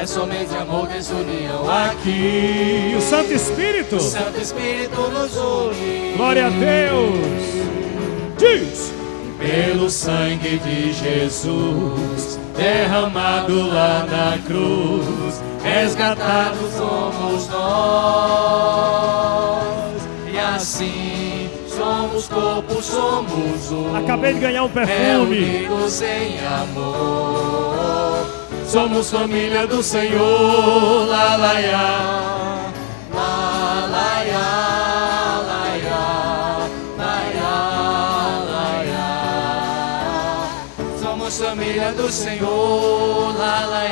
É somente amor, desunião aqui. E o Santo Espírito? O Santo Espírito nos une. Glória a Deus. Diz. Pelo sangue de Jesus, derramado lá na cruz, resgatados somos nós. E assim somos corpo, somos um. Acabei de ganhar um perfume. Reunidos em amor, somos família do Senhor. Lá, lá, lá. Família do Senhor, lá, lá,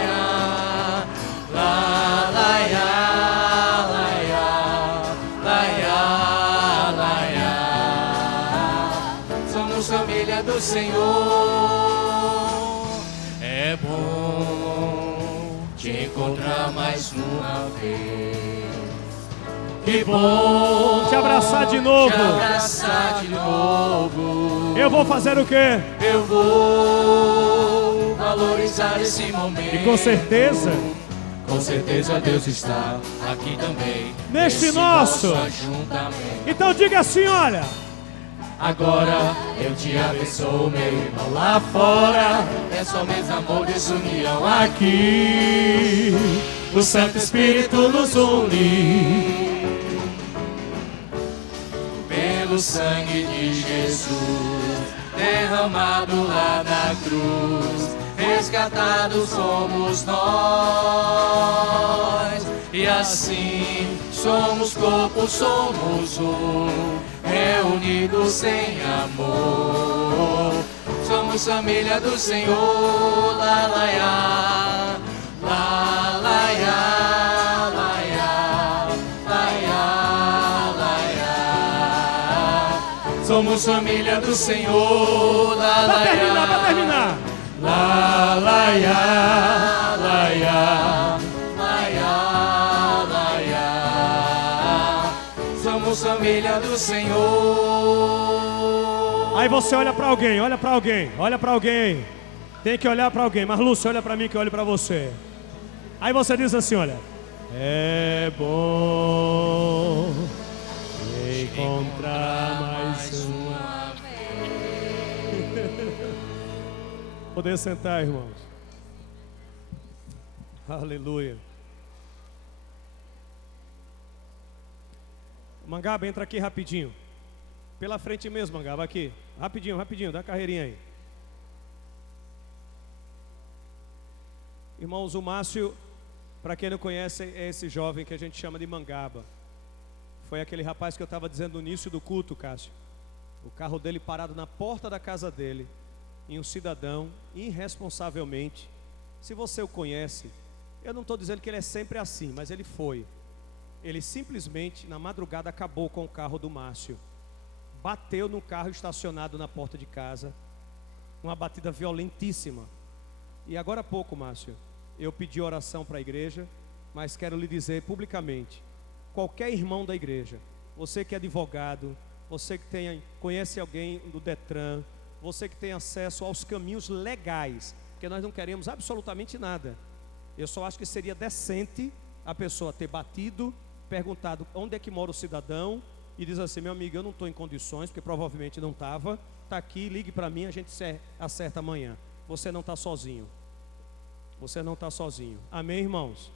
lá, lá, lá, lá, lá, lá, lá. Somos família do Senhor. É bom te encontrar mais uma vez. Que bom te abraçar de novo. Te abraçar de novo. Eu vou fazer o quê? Eu vou valorizar esse momento. E com certeza Deus está aqui também. Neste nosso ajuntamento. Então diga assim, olha. Agora eu te abençoo, meu irmão, lá fora. É somente amor, desunião aqui. O Santo Espírito nos une. Pelo sangue de Jesus, derramado lá na cruz, resgatados somos nós. E assim somos corpo, somos um, reunidos em amor. Somos família do Senhor. Lá, lá, lá, lá, lá, lá, lá, lá, lá. Somos família do Senhor. Lá, lá, Pra terminar. lá, lá, lá, lá, lá. Somos família do Senhor. Aí você olha pra alguém, olha pra alguém, olha pra alguém. Tem que olhar pra alguém. Mas Lúcio, olha pra mim que eu olho pra você. Aí você diz assim, olha. É bom encontrar mais uma vez. Poder sentar, irmãos. Aleluia. Mangaba, entra aqui rapidinho. Pela frente mesmo, Mangaba, aqui. Rapidinho, rapidinho, dá a carreirinha aí. Irmãos, o Márcio, para quem não conhece, é esse jovem que a gente chama de Mangaba. Foi aquele rapaz que eu estava dizendo no início do culto, Cássio. O carro dele parado na porta da casa dele. E um cidadão, irresponsavelmente, se você o conhece, eu não estou dizendo que ele é sempre assim, mas ele foi. Ele simplesmente, na madrugada, acabou com o carro do Márcio. Bateu no carro estacionado na porta de casa. Uma batida violentíssima. E agora há pouco, Márcio, eu pedi oração para a igreja, mas quero lhe dizer publicamente, qualquer irmão da igreja, você que é advogado, você que conhece alguém do Detran, você que tem acesso aos caminhos legais, porque nós não queremos absolutamente nada. Eu só acho que seria decente a pessoa ter batido, perguntado onde é que mora o cidadão e diz assim, meu amigo, eu não estou em condições, porque provavelmente não estava, está aqui, ligue para mim, a gente acerta amanhã. Você não está sozinho. Você não está sozinho. Amém, irmãos?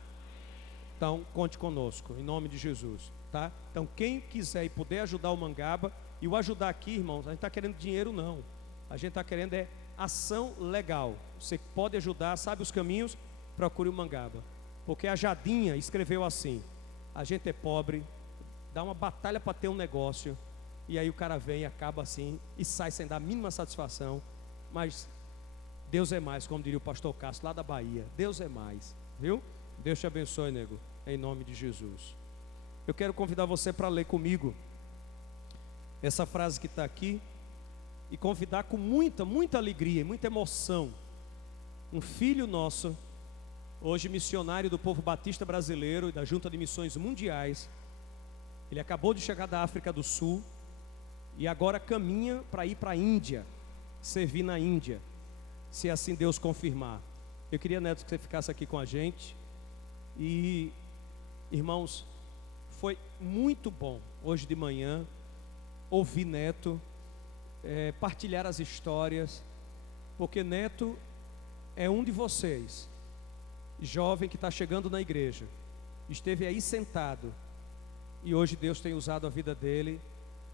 Então, conte conosco, em nome de Jesus, tá? Então, quem quiser e puder ajudar o Mangaba, e o ajudar aqui, irmãos, a gente está querendo dinheiro não. A gente está querendo ação legal. Você pode ajudar, sabe os caminhos? Procure o Mangaba. Porque a Jadinha escreveu assim, a gente é pobre, dá uma batalha para ter um negócio, e aí o cara vem e acaba assim, e sai sem dar a mínima satisfação, mas Deus é mais, como diria o pastor Cássio, lá da Bahia. Deus é mais, viu? Deus te abençoe, nego, em nome de Jesus. Eu quero convidar você para ler comigo essa frase que está aqui, e convidar com muita, muita alegria, muita emoção, um filho nosso, hoje missionário do povo batista brasileiro e da Junta de Missões Mundiais. Ele acabou de chegar da África do Sul e agora caminha para ir para a Índia, servir na Índia, se assim Deus confirmar. Eu queria, Neto, que você ficasse aqui com a gente. E, irmãos, foi muito bom hoje de manhã ouvir Neto partilhar as histórias, porque Neto é um de vocês, jovem que está chegando na igreja, esteve aí sentado, e hoje Deus tem usado a vida dele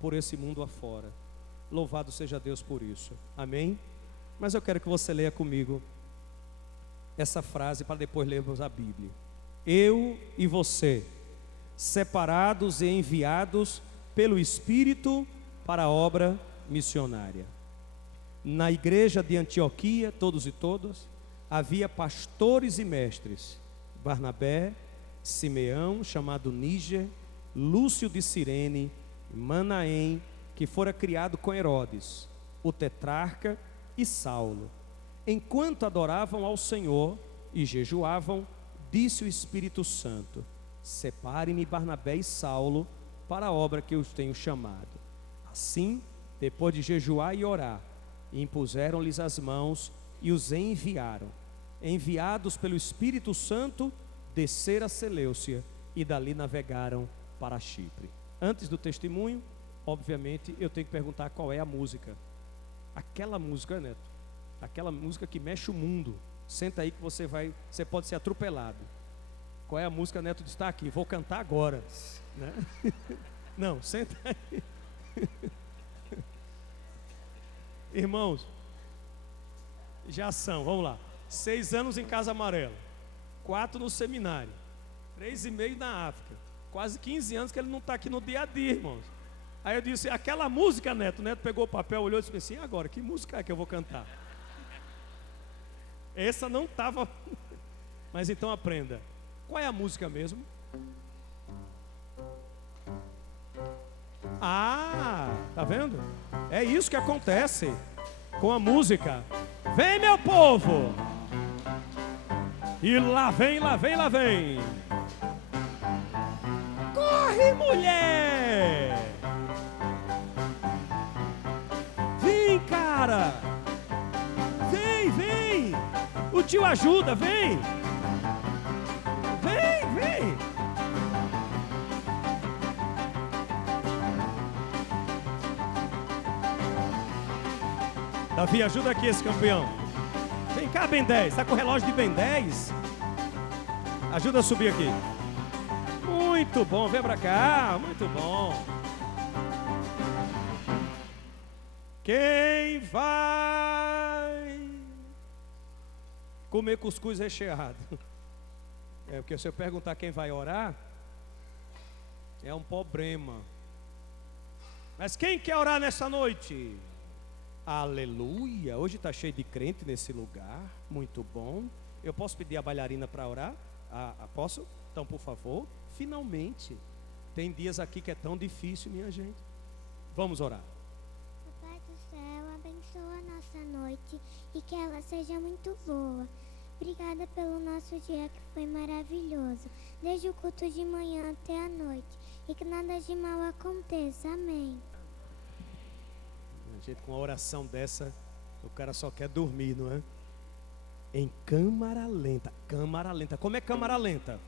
por esse mundo afora. Louvado seja Deus por isso, amém? Mas eu quero que você leia comigo essa frase para depois lermos a Bíblia. Eu e você, separados e enviados pelo Espírito para a obra missionária. Na igreja de Antioquia, todos e todas, havia pastores e mestres: Barnabé, Simeão, chamado Níger, Lúcio de Cirene, Manaém, que fora criado com Herodes, o tetrarca, e Saulo. Enquanto adoravam ao Senhor e jejuavam, disse o Espírito Santo: separe-me Barnabé e Saulo para a obra que eu os tenho chamado. Assim, depois de jejuar e orar, impuseram-lhes as mãos e os enviaram. Enviados pelo Espírito Santo, desceram a Seleucia e dali navegaram para Chipre. Antes do testemunho, obviamente, eu tenho que perguntar qual é a música. Aquela música, Neto, aquela música que mexe o mundo. Senta aí que você pode ser atropelado. Qual é a música, Neto? Está aqui, vou cantar agora, né? Não, senta aí. Irmãos, já são, vamos lá, 6 anos em Casa Amarela, 4 no seminário, 3,5 na África, quase 15 anos que ele não está aqui no dia a dia, irmãos. Aí eu disse: aquela música, Neto. O Neto pegou o papel, olhou e disse assim: agora, que música é que eu vou cantar? Essa não estava. Mas então aprenda. Qual é a música mesmo? Ah, tá vendo? É isso que acontece com a música. Vem, meu povo! E lá vem, lá vem, lá vem. Corre, mulher! Vem, cara! Vem, vem! O tio ajuda, vem! Vem, vem! Davi, ajuda aqui esse campeão. Vem cá, Ben 10. Está com o relógio de Ben 10? Ajuda a subir aqui. Muito bom, vem pra cá. Muito bom. Quem vai comer cuscuz recheado? É porque se eu perguntar quem vai orar, é um problema. Mas quem quer orar nessa noite? Aleluia, hoje está cheio de crente nesse lugar, muito bom. Eu posso pedir a bailarina para orar? Posso? Então, por favor, finalmente. Tem dias aqui que é tão difícil, minha gente. Vamos orar. Pai do céu, abençoa a nossa noite e que ela seja muito boa. Obrigada pelo nosso dia que foi maravilhoso, desde o culto de manhã até a noite, e que nada de mal aconteça, amém. Gente, com uma oração dessa, o cara só quer dormir, não é? Em câmara lenta. Câmara lenta. Como é câmara lenta?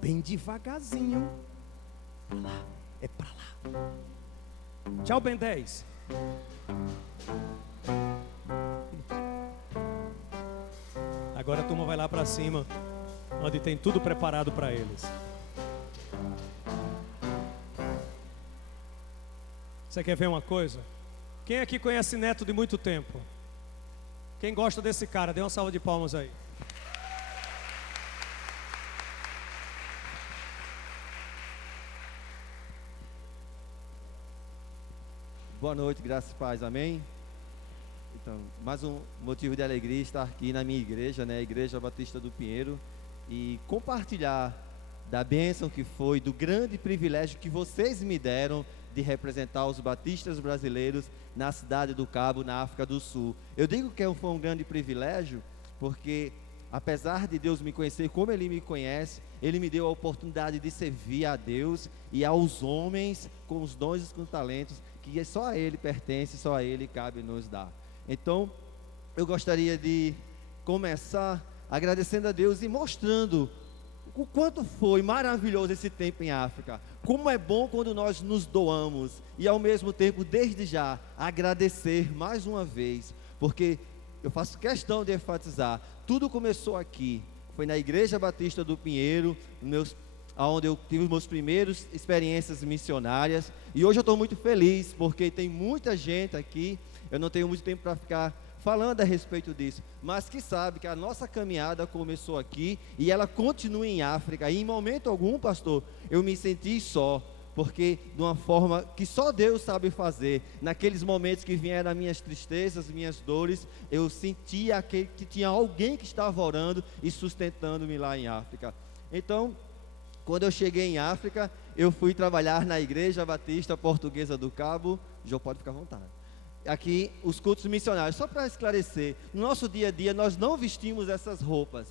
Bem devagarzinho. Pra lá. É pra lá. Tchau, Ben 10. Agora a turma vai lá pra cima, onde tem tudo preparado para eles. Você quer ver uma coisa? Quem aqui conhece Neto de muito tempo? Quem gosta desse cara? Dê uma salva de palmas aí. Boa noite, graças e paz, amém? Então, mais um motivo de alegria estar aqui na minha igreja, né? A Igreja Batista do Pinheiro, e compartilhar da bênção que foi, do grande privilégio que vocês me deram de representar os batistas brasileiros na cidade do Cabo, na África do Sul. Eu digo que foi um grande privilégio, porque apesar de Deus me conhecer como Ele me conhece, Ele me deu a oportunidade de servir a Deus e aos homens com os dons e com os talentos que só a Ele pertence, só a Ele cabe nos dar. Então, eu gostaria de começar agradecendo a Deus e mostrando o quanto foi maravilhoso esse tempo em África. Como é bom quando nós nos doamos e ao mesmo tempo, desde já, agradecer mais uma vez, porque eu faço questão de enfatizar, tudo começou aqui, foi na Igreja Batista do Pinheiro, onde eu tive meus primeiros experiências missionárias, e hoje eu estou muito feliz, porque tem muita gente aqui, eu não tenho muito tempo para ficar falando a respeito disso, mas que sabe que a nossa caminhada começou aqui, e ela continua em África, e em momento algum, pastor, eu me senti só, porque de uma forma que só Deus sabe fazer, naqueles momentos que vieram as minhas tristezas, minhas dores, eu sentia que tinha alguém que estava orando e sustentando-me lá em África. Então, quando eu cheguei em África, eu fui trabalhar na Igreja Batista Portuguesa do Cabo. João, pode ficar à vontade. Aqui, os cultos missionários. Só para esclarecer, no nosso dia a dia, nós não vestimos essas roupas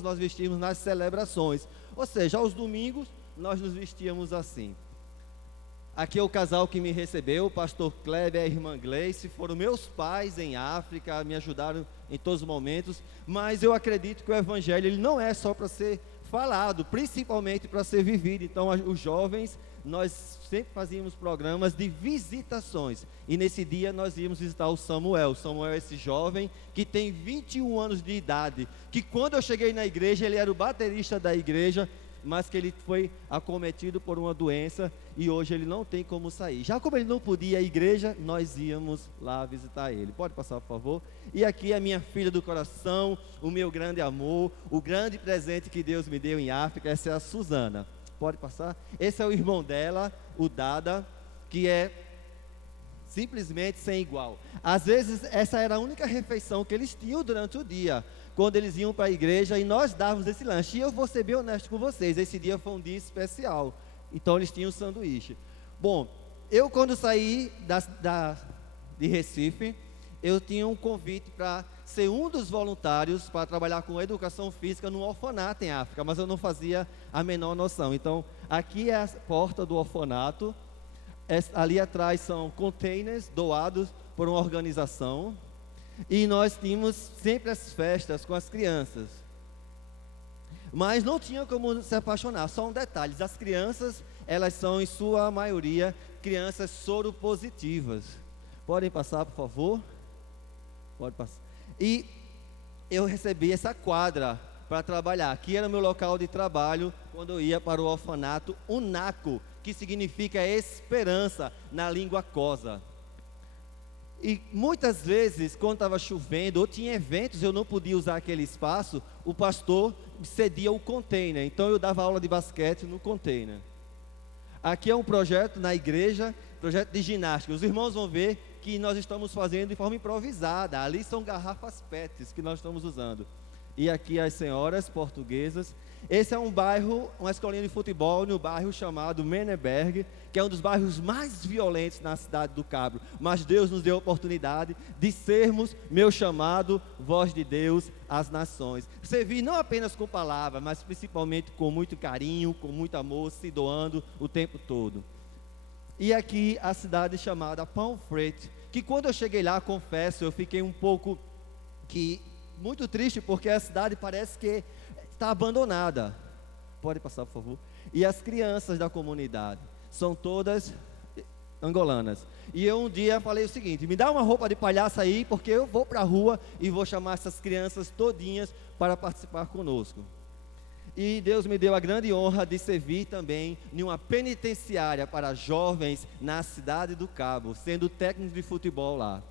nós vestimos nas celebrações. Ou seja, aos domingos, nós nos vestíamos assim. Aqui é o casal que me recebeu, o pastor Kleber e a irmã Gleice, foram meus pais em África, me ajudaram em todos os momentos, mas eu acredito que o evangelho ele não é só para ser falado, principalmente para ser vivido. Então, os jovens, nós sempre fazíamos programas de visitações, e nesse dia nós íamos visitar o Samuel. Samuel é esse jovem que tem 21 anos de idade, que quando eu cheguei na igreja, ele era o baterista da igreja, mas que ele foi acometido por uma doença, e hoje ele não tem como sair. Já como ele não podia ir à igreja, nós íamos lá visitar ele. Pode passar, por favor? E aqui a minha filha do coração, o meu grande amor, o grande presente que Deus me deu em África, essa é a Suzana. Pode passar? Esse é o irmão dela, o Dada, que é simplesmente sem igual. Às vezes essa era a única refeição que eles tinham durante o dia, quando eles iam para a igreja, e nós dávamos esse lanche. E eu vou ser bem honesto com vocês, esse dia foi um dia especial, então eles tinham sanduíche. Bom, eu quando saí de Recife, eu tinha um convite para ser um dos voluntários para trabalhar com educação física no orfanato em África, mas eu não fazia a menor noção. Então, aqui é a porta do orfanato, ali atrás são containers doados por uma organização, e nós tínhamos sempre as festas com as crianças, mas não tinha como se apaixonar. Só um detalhe, as crianças, elas são em sua maioria crianças soropositivas. Podem passar, por favor? Pode passar. E eu recebi essa quadra para trabalhar. Aqui era o meu local de trabalho quando eu ia para o orfanato UNACO, que significa esperança na língua Xhosa. E muitas vezes, quando estava chovendo ou tinha eventos, eu não podia usar aquele espaço, o pastor cedia o container, então eu dava aula de basquete no container. Aqui é um projeto na igreja, projeto de ginástica. Os irmãos vão ver que nós estamos fazendo de forma improvisada. Ali são garrafas PETs que nós estamos usando. E aqui as senhoras portuguesas. Esse é um bairro, uma escolinha de futebol no bairro chamado Menneberg, que é um dos bairros mais violentos na cidade do Cabo. Mas Deus nos deu a oportunidade de sermos meu chamado, voz de Deus às nações. Servir não apenas com palavra, mas principalmente com muito carinho, com muito amor, se doando o tempo todo. E aqui a cidade chamada Pomfret, que quando eu cheguei lá, confesso, eu fiquei um pouco muito triste, porque a cidade parece que está abandonada. Pode passar, por favor. E as crianças da comunidade são todas angolanas. E eu um dia falei o seguinte: me dá uma roupa de palhaço aí, porque eu vou para a rua e vou chamar essas crianças todinhas para participar conosco. E Deus me deu a grande honra de servir também em uma penitenciária para jovens na cidade do Cabo, sendo técnico de futebol lá.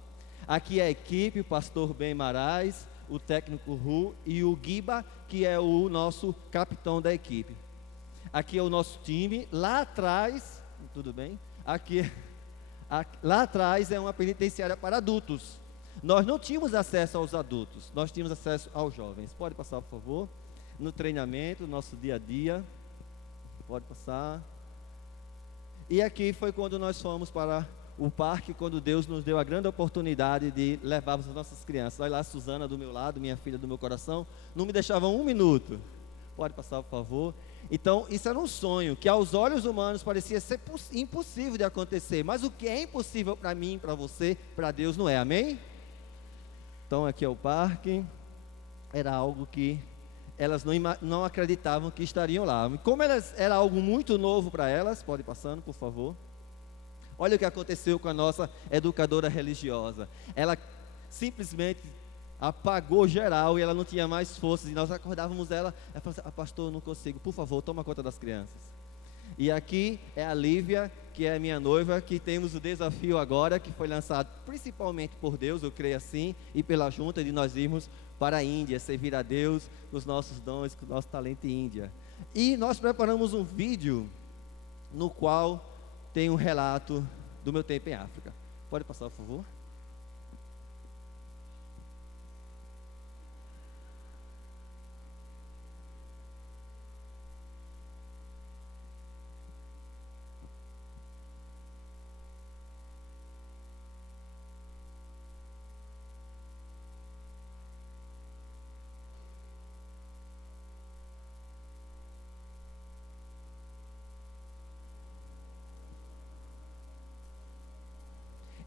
Aqui é a equipe, o pastor Ben Marais, o técnico Ru e o Giba, que é o nosso capitão da equipe. Aqui é o nosso time. Lá atrás, tudo bem? Lá atrás é uma penitenciária para adultos. Nós não tínhamos acesso aos adultos, nós tínhamos acesso aos jovens. Pode passar, por favor? No treinamento, nosso dia a dia. Pode passar. E aqui foi quando nós fomos para o parque, quando Deus nos deu a grande oportunidade de levarmos as nossas crianças. Olha lá a Suzana do meu lado, minha filha do meu coração, não me deixava um minuto. Pode passar, por favor. Então, isso era um sonho, que aos olhos humanos parecia ser impossível de acontecer, mas o que é impossível para mim, para você, para Deus não é, amém? Então aqui é o parque, era algo que elas não acreditavam que estariam lá. Como era algo muito novo para elas, pode ir passando, por favor. Olha o que aconteceu com a nossa educadora religiosa. Ela simplesmente apagou geral e ela não tinha mais forças. E nós acordávamos ela falou assim, pastor, não consigo, por favor, toma conta das crianças. E aqui é a Lívia, que é minha noiva, que temos o desafio agora, que foi lançado principalmente por Deus, eu creio assim, e pela junta, de nós irmos para a Índia, servir a Deus com os nossos dons, com o nosso talento em Índia. E nós preparamos um vídeo no qual tem um relato do meu tempo em África. Pode passar, por favor?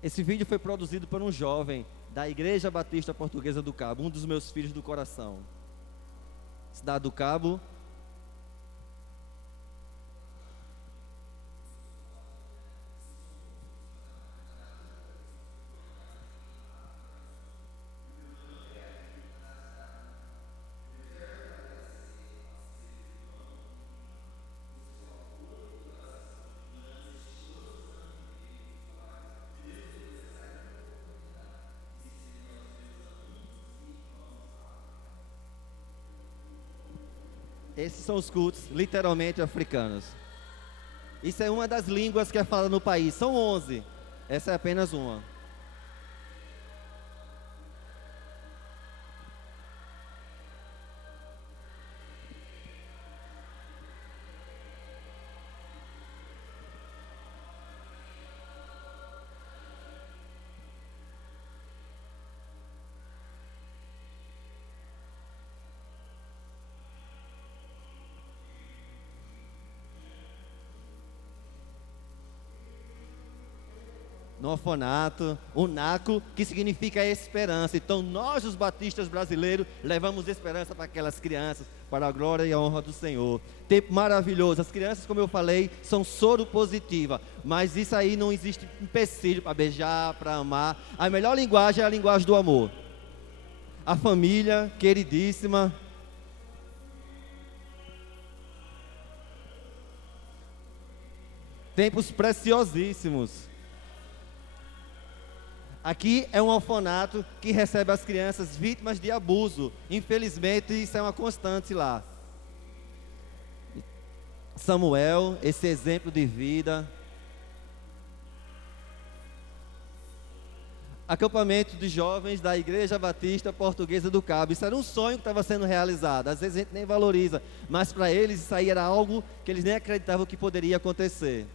Esse vídeo foi produzido por um jovem da Igreja Batista Portuguesa do Cabo, um dos meus filhos do coração. Cidade do Cabo. Esses são os cultos literalmente africanos. Isso é uma das línguas que é falada no país. São 11. Essa é apenas uma. No orfanato, o NACO, que significa esperança. Então nós, os batistas brasileiros, levamos esperança para aquelas crianças, para a glória e a honra do Senhor. Tempo maravilhoso. As crianças, como eu falei, são soro positiva, mas isso aí não existe empecilho para beijar, para amar. A melhor linguagem é a linguagem do amor. A família queridíssima. Tempos preciosíssimos. Aqui é um orfanato que recebe as crianças vítimas de abuso. Infelizmente, isso é uma constante lá. Samuel, esse exemplo de vida. Acampamento de jovens da Igreja Batista Portuguesa do Cabo. Isso era um sonho que estava sendo realizado. Às vezes a gente nem valoriza, mas para eles isso aí era algo que eles nem acreditavam que poderia acontecer.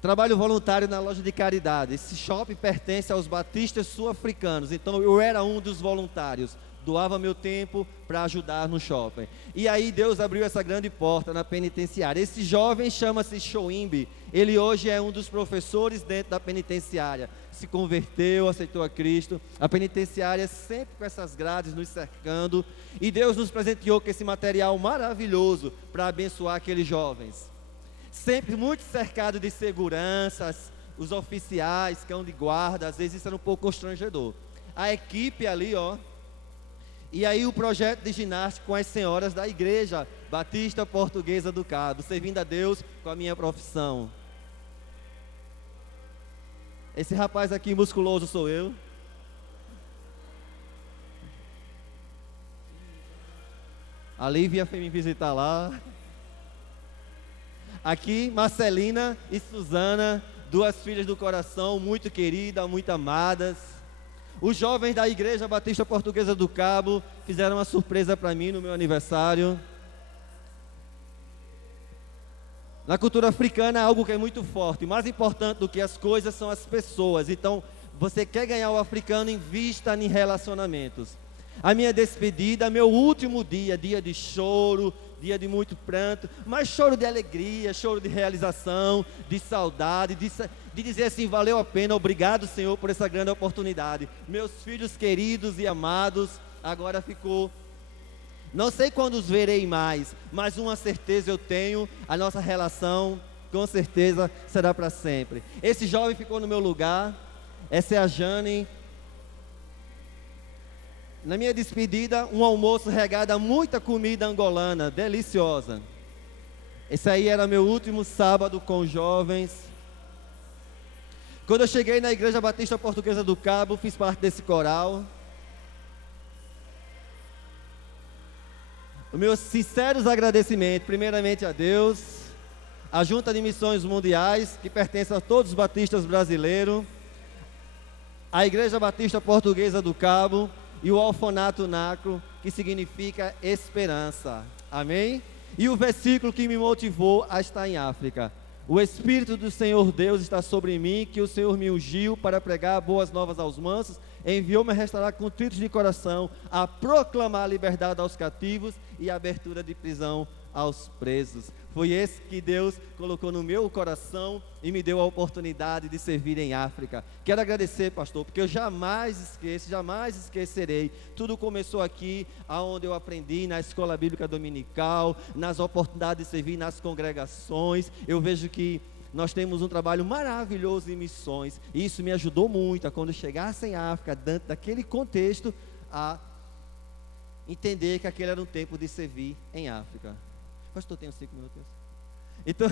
Trabalho voluntário na loja de caridade. Esse shopping pertence aos batistas sul-africanos. Então eu era um dos voluntários. Doava meu tempo para ajudar no shopping. E aí Deus abriu essa grande porta na penitenciária. Esse jovem chama-se Shoimbe. Ele hoje é um dos professores dentro da penitenciária. Se converteu, aceitou a Cristo. A penitenciária sempre com essas grades nos cercando. E Deus nos presenteou com esse material maravilhoso para abençoar aqueles jovens. Sempre muito cercado de seguranças, os oficiais, cão de guarda, às vezes isso era um pouco constrangedor. A equipe ali, ó. E aí o projeto de ginástica com as senhoras da Igreja Batista Portuguesa do Cabo, servindo a Deus com a minha profissão. Esse rapaz aqui musculoso sou eu. A Lívia foi me visitar lá. Aqui, Marcelina e Suzana, duas filhas do coração, muito queridas, muito amadas. Os jovens da Igreja Batista Portuguesa do Cabo fizeram uma surpresa para mim no meu aniversário. Na cultura africana, algo que é muito forte, mais importante do que as coisas são as pessoas. Então, você quer ganhar o africano, invista em relacionamentos. a minha despedida, meu último dia, dia de choro, dia de muito pranto, mas choro de alegria, choro de realização, de saudade, de dizer assim, valeu a pena, obrigado, Senhor, por essa grande oportunidade. Meus filhos queridos e amados, agora ficou, não sei quando os verei mais, mas uma certeza eu tenho, a nossa relação, com certeza, será para sempre. Esse jovem ficou no meu lugar, essa é a Jane. Na minha despedida, um almoço regado a muita comida angolana, deliciosa. Esse aí era meu último sábado com os jovens. Quando eu cheguei na Igreja Batista Portuguesa do Cabo, fiz parte desse coral. Os meus sinceros agradecimentos, primeiramente a Deus, a Junta de Missões Mundiais, que pertence a todos os batistas brasileiros, a Igreja Batista Portuguesa do Cabo, e o orfanato Nacro, que significa esperança. Amém? E o versículo que me motivou a estar em África: o Espírito do Senhor Deus está sobre mim, que o Senhor me ungiu para pregar boas novas aos mansos, enviou-me a restaurar contritos de coração, a proclamar a liberdade aos cativos e a abertura de prisão aos presos. Foi esse que Deus colocou no meu coração e me deu a oportunidade de servir em África. Quero agradecer, pastor, porque eu jamais esqueço, jamais esquecerei. Tudo começou aqui, aonde eu aprendi, na escola bíblica dominical, nas oportunidades de servir nas congregações. Eu vejo que nós temos um trabalho maravilhoso em missões, e isso me ajudou muito a, quando eu chegasse em África, dentro daquele contexto, a entender que aquele era um tempo de servir em África. Pastor, tenho 5 minutos. Então,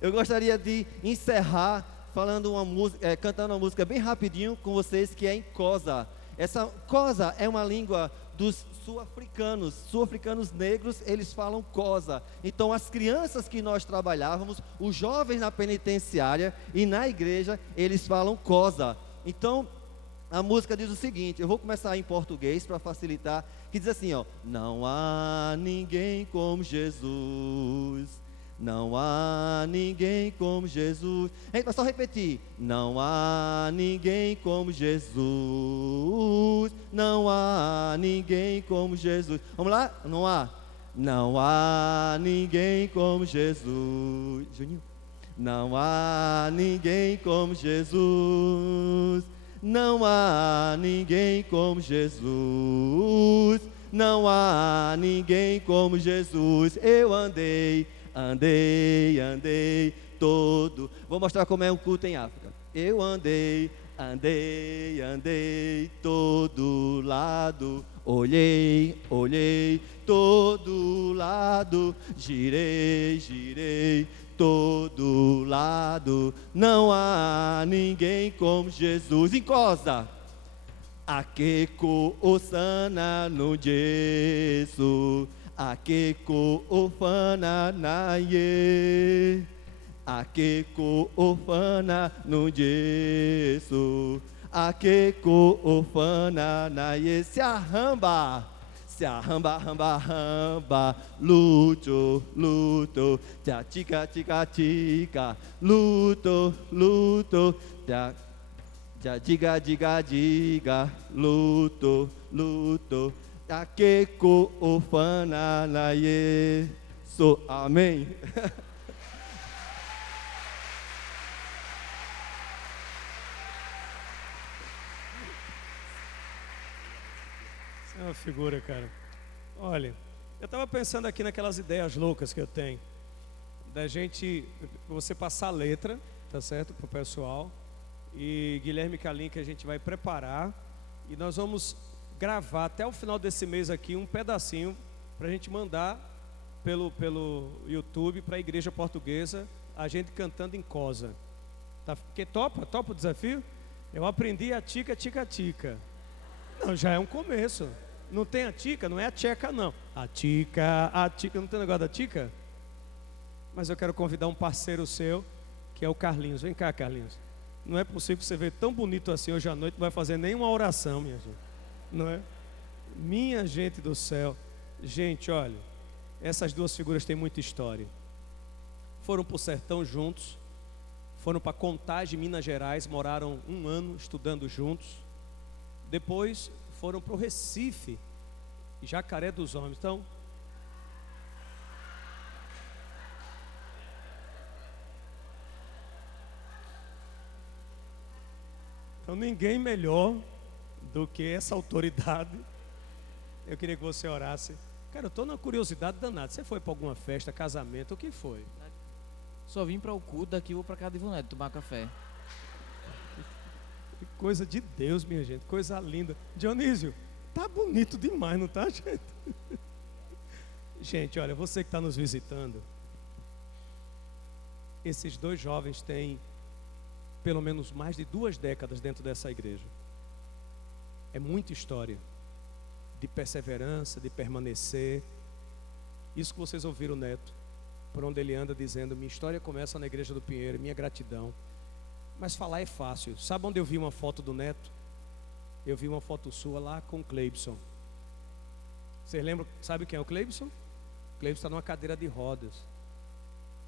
eu gostaria de encerrar falando uma música, cantando uma música bem rapidinho com vocês, que é em Xhosa. Essa Xhosa é uma língua dos sul-africanos negros, eles falam Xhosa. Então, as crianças que nós trabalhávamos, os jovens na penitenciária e na igreja, eles falam Xhosa. Então, a música diz o seguinte, eu vou começar em português para facilitar, que diz assim, ó: não há ninguém como Jesus, não há ninguém como Jesus. A gente vai só repetir: não há ninguém como Jesus, não há ninguém como Jesus. Vamos lá? Não há ninguém como Jesus. Juninho. Não há ninguém como Jesus, não há ninguém como Jesus, não há ninguém como Jesus. Eu andei todo. Vou mostrar como é um culto em África. Eu andei todo lado. Olhei todo lado. Girei todo lado. Não há ninguém como Jesus. Em Xhosa: akeko osana no Jesu, akeko ofana na ye, akeko ofana no Jesu, akeko ofana na ye. Se arramba, luto, tica, luto, diga, luto, akeko ofana na ye. Amém. É uma figura, cara. Olha, eu estava pensando aqui naquelas ideias loucas que eu tenho, da gente, você passar a letra, tá certo, pro pessoal, e Guilherme Calim, que a gente vai preparar, e nós vamos gravar até o final desse mês aqui um pedacinho para a gente mandar pelo YouTube para a Igreja Portuguesa, a gente cantando em Xhosa. Tá, que topa o desafio? Eu aprendi a tica. Não, já é um começo. Não tem a tica, não é a tcheca não. A tica, não tem negócio da tica? Mas eu quero convidar um parceiro seu, que é o Carlinhos. Vem cá, Carlinhos. Não é possível que você veja tão bonito assim hoje à noite, não vai fazer nenhuma oração, minha gente. Não é? Minha gente do céu. Gente, olha, essas duas figuras têm muita história. Foram para o sertão juntos, foram para Contagem, Minas Gerais, moraram 1 ano estudando juntos. Depois foram para o Recife, Jacaré dos Homens. Então ninguém melhor do que essa autoridade. Eu queria que você orasse. Cara, eu estou na curiosidade danada. Você foi para alguma festa, casamento, o que foi? Só vim para o culto, daqui vou para casa de Ivonete tomar café. Que coisa de Deus, minha gente, coisa linda. Dionísio, tá bonito demais, não tá, gente? Gente, olha, você que está nos visitando, esses dois jovens têm pelo menos mais de 2 décadas dentro dessa igreja. É muita história de perseverança, de permanecer. Isso que vocês ouviram o Neto, por onde ele anda dizendo: minha história começa na igreja do Pinheiro, minha gratidão. Mas falar é fácil. Sabe onde eu vi uma foto do Neto? Eu vi uma foto sua lá com o Cleibson. Vocês lembram, sabe quem é o Cleibson? O Cleibson está numa cadeira de rodas.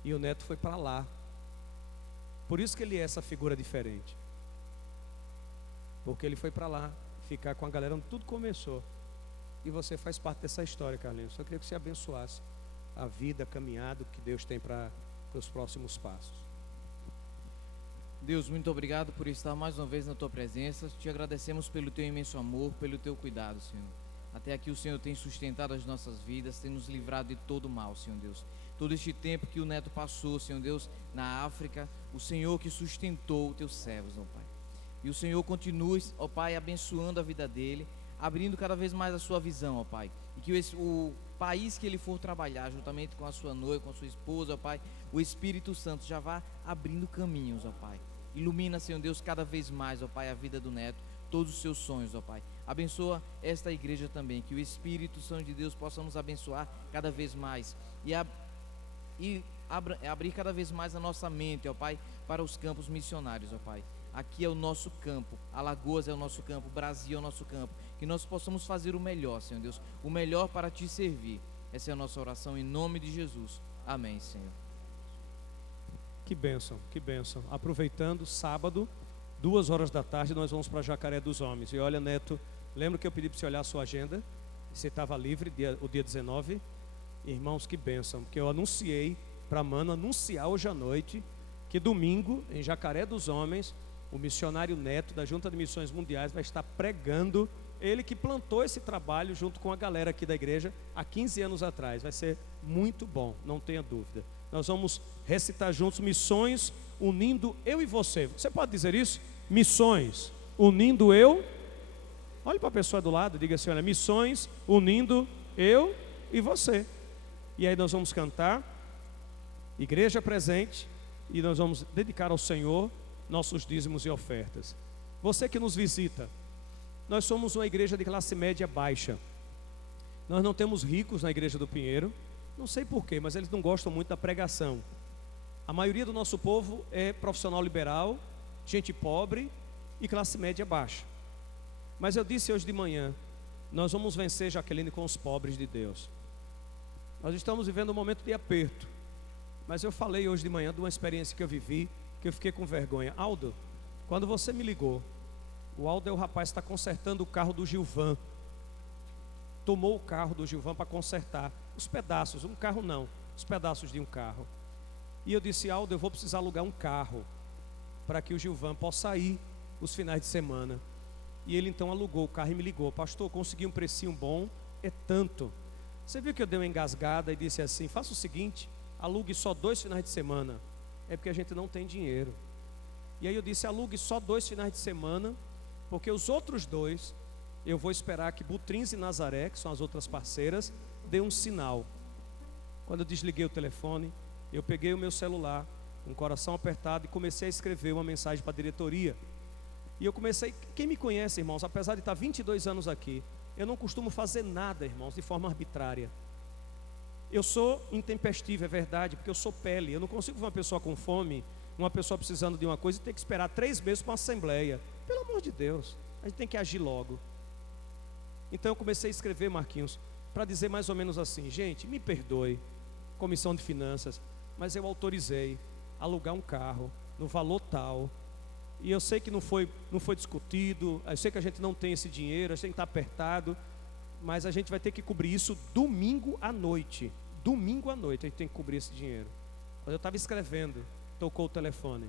E o Neto foi para lá. Por isso que ele é essa figura diferente. Porque ele foi para lá, ficar com a galera onde tudo começou. E você faz parte dessa história, Carlinhos. Só queria que você abençoasse a vida, a caminhada que Deus tem para os próximos passos. Deus, muito obrigado por estar mais uma vez na Tua presença. Te agradecemos pelo Teu imenso amor, pelo Teu cuidado, Senhor. Até aqui o Senhor tem sustentado as nossas vidas, tem nos livrado de todo mal, Senhor Deus. Todo este tempo que o Neto passou, Senhor Deus, na África, o Senhor que sustentou os Teus servos, ó Pai. E o Senhor continue, ó Pai, abençoando a vida dele, abrindo cada vez mais a sua visão, ó Pai. E que o país que ele for trabalhar, juntamente com a sua noiva, com a sua esposa, ó Pai, o Espírito Santo já vá abrindo caminhos, ó Pai. Ilumina, Senhor Deus, cada vez mais, ó Pai, a vida do Neto, todos os seus sonhos, ó Pai. Abençoa esta igreja também, que o Espírito Santo de Deus possa nos abençoar cada vez mais e abrir cada vez mais a nossa mente, ó Pai, para os campos missionários, ó Pai. Aqui é o nosso campo, Alagoas é o nosso campo, Brasil é o nosso campo. Que nós possamos fazer o melhor, Senhor Deus, o melhor para Te servir. Essa é a nossa oração em nome de Jesus. Amém, Senhor. Que bênção, que bênção. Aproveitando, sábado, 2 horas da tarde, nós vamos para Jacaré dos Homens. E olha, Neto, lembra que eu pedi para você olhar a sua agenda? Você estava livre o dia 19? Irmãos, que bênção, porque eu anunciei para Mano anunciar hoje à noite que domingo, em Jacaré dos Homens, o missionário Neto, da Junta de Missões Mundiais, vai estar pregando. Ele que plantou esse trabalho junto com a galera aqui da igreja há 15 anos atrás. Vai ser muito bom, não tenha dúvida. Nós vamos recitar juntos: missões unindo eu e você. Você pode dizer isso? Missões unindo eu. Olhe para a pessoa do lado e diga assim: olha, missões unindo eu e você. E aí nós vamos cantar, igreja presente, e nós vamos dedicar ao Senhor nossos dízimos e ofertas. Você que nos visita, nós somos uma igreja de classe média baixa. Nós não temos ricos na igreja do Pinheiro. Não sei porquê, mas eles não gostam muito da pregação. A maioria do nosso povo é profissional liberal, gente pobre e classe média baixa. Mas eu disse hoje de manhã, nós vamos vencer, Jaqueline, com os pobres de Deus. Nós estamos vivendo um momento de aperto. Mas eu falei hoje de manhã de uma experiência que eu vivi, que eu fiquei com vergonha. Aldo, quando você me ligou, o Aldo é o rapaz que está consertando o carro do Gilvan. Tomou o carro do Gilvan para consertar os pedaços, um carro não, os pedaços de um carro. E eu disse: Aldo, eu vou precisar alugar um carro para que o Gilvan possa ir os finais de semana. E ele então alugou o carro e me ligou: pastor, consegui um precinho bom, é tanto. Você viu que eu dei uma engasgada e disse assim: faça o seguinte, alugue só 2 finais de semana. É porque a gente não tem dinheiro. E aí eu disse: alugue só 2 finais de semana, porque os outros 2 eu vou esperar que Butrins e Nazaré, que são as outras parceiras, dê um sinal. Quando eu desliguei o telefone, eu peguei o meu celular, com o coração apertado, e comecei a escrever uma mensagem para a diretoria. E eu comecei, quem me conhece, irmãos, apesar de estar 22 anos aqui, eu não costumo fazer nada, irmãos, de forma arbitrária. Eu sou intempestivo, é verdade, porque eu sou pele. Eu não consigo ver uma pessoa com fome, uma pessoa precisando de uma coisa e ter que esperar 3 meses para uma assembleia. Pelo amor de Deus, a gente tem que agir logo. Então eu comecei a escrever, Marquinhos, para dizer mais ou menos assim: gente, me perdoe, comissão de finanças, mas eu autorizei alugar um carro no valor tal, E eu sei que não foi discutido, eu sei que a gente não tem esse dinheiro, a gente está apertado, mas a gente vai ter que cobrir isso domingo à noite. Domingo à noite a gente tem que cobrir esse dinheiro. Quando eu estava escrevendo, tocou o telefone.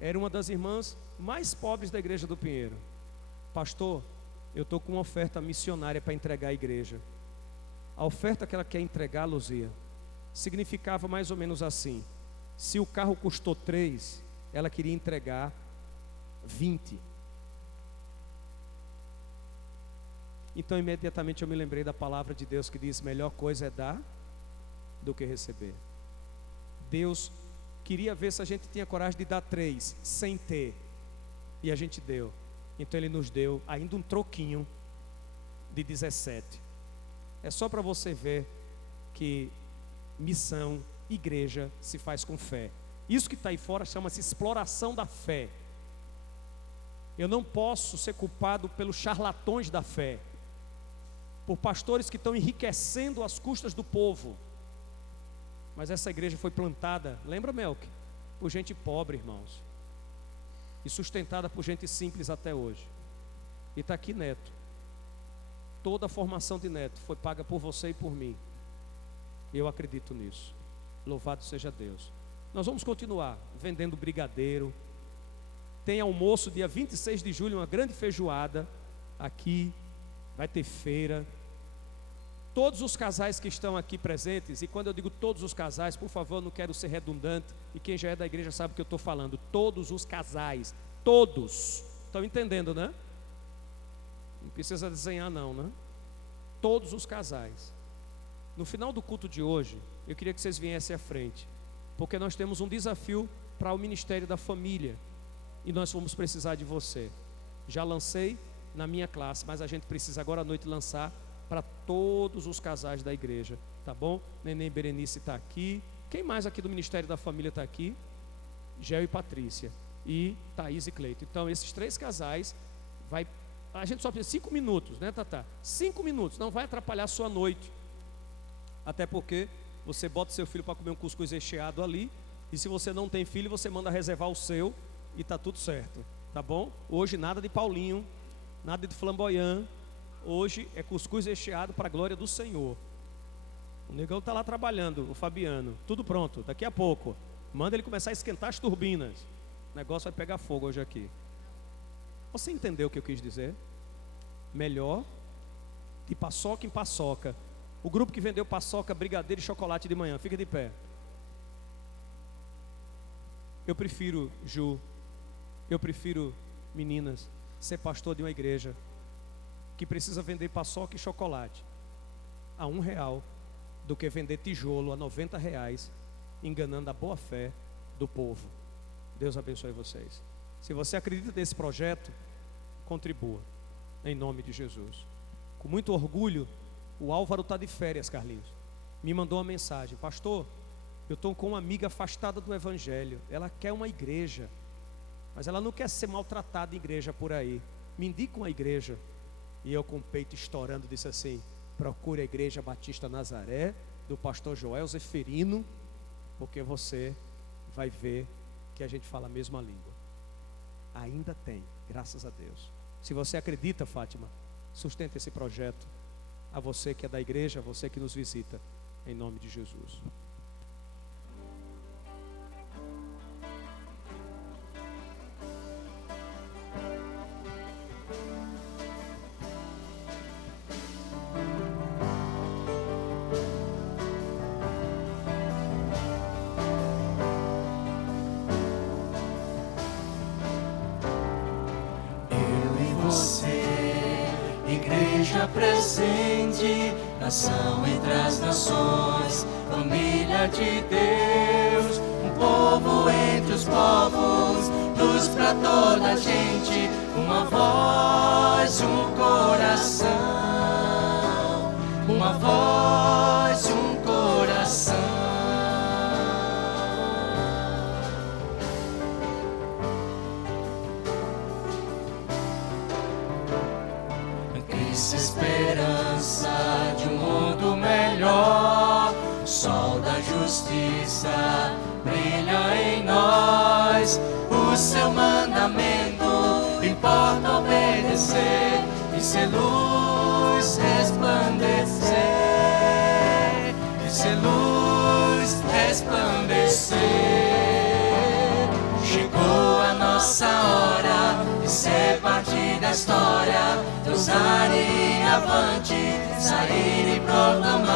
Era uma das irmãs mais pobres da igreja do Pinheiro. Pastor, eu estou com uma oferta missionária para entregar à igreja. A oferta que ela quer entregar, Luzia, significava mais ou menos assim: se o carro custou 3, ela queria entregar 20. Então imediatamente eu me lembrei da palavra de Deus que diz: melhor coisa é dar do que receber. Deus queria ver se a gente tinha coragem de dar 3 sem ter, e a gente deu. Então Ele nos deu ainda um troquinho de 17. É só para você ver que missão, igreja se faz com fé. Isso que está aí fora chama-se exploração da fé. Eu não posso ser culpado pelos charlatões da fé, por pastores que estão enriquecendo às custas do povo. Mas essa igreja foi plantada, lembra, Melk? Por gente pobre, irmãos, e sustentada por gente simples até hoje. E está aqui Neto. Toda a formação de Neto foi paga por você e por mim. Eu acredito nisso. Louvado seja Deus. Nós vamos continuar vendendo brigadeiro. Tem almoço dia 26 de julho, uma grande feijoada aqui. Vai ter feira. Todos os casais que estão aqui presentes, e quando eu digo todos os casais, por favor, eu não quero ser redundante, e quem já é da igreja sabe o que eu estou falando. Todos os casais, todos. Estão entendendo, né? Não precisa desenhar não, né? Todos os casais. No final do culto de hoje, eu queria que vocês viessem à frente, porque nós temos um desafio para o Ministério da Família, e nós vamos precisar de você. Já lancei na minha classe, mas a gente precisa agora à noite lançar para todos os casais da igreja, tá bom? Neném Berenice está aqui. Quem mais aqui do Ministério da Família está aqui? Gel e Patrícia, e Thaís e Cleito. Então esses 3 casais, a gente só precisa 5 minutos, né, Tatá? 5 minutos, não vai atrapalhar a sua noite. Até porque você bota seu filho para comer um cuscuz recheado ali, e se você não tem filho, você manda reservar o seu, e tá tudo certo, tá bom? Hoje nada de Paulinho, nada de flamboyant. Hoje é cuscuz recheado para a glória do Senhor. O negão está lá trabalhando, o Fabiano. Tudo pronto, daqui a pouco. Manda ele começar a esquentar as turbinas. O negócio vai pegar fogo hoje aqui. Você entendeu o que eu quis dizer? Melhor de paçoca em paçoca. O grupo que vendeu paçoca, brigadeiro e chocolate de manhã, fica de pé. Eu prefiro, Ju, meninas, ser pastor de uma igreja que precisa vender paçoca e chocolate a R$1, do que vender tijolo a R$90, enganando a boa fé do povo. Deus abençoe vocês. Se você acredita nesse projeto, contribua, em nome de Jesus. Com muito orgulho, o Álvaro está de férias, Carlinhos. Me mandou uma mensagem: pastor, eu estou com uma amiga afastada do evangelho. Ela quer uma igreja, mas ela não quer ser maltratada em igreja por aí. Me indica uma igreja. E eu, com o peito estourando, disse assim: procure a Igreja Batista Nazaré, do pastor Joel Zeferino, porque você vai ver que a gente fala a mesma língua. Ainda tem, graças a Deus. Se você acredita, Fátima, sustenta esse projeto. A você que é da igreja, a você que nos visita, em nome de Jesus. Igreja presente, nação entre as nações, família de Deus, um povo entre os povos, luz para toda a gente, uma voz, um coração, uma voz, um coração. Esperança de um mundo melhor, sol da justiça brilha em nós, o seu mandato mandamento, importa obedecer e ser luz resplandecer, e ser luz resplandecer. Chegou a nossa hora de ser parte da história, de usar e avante, sair e proclamar: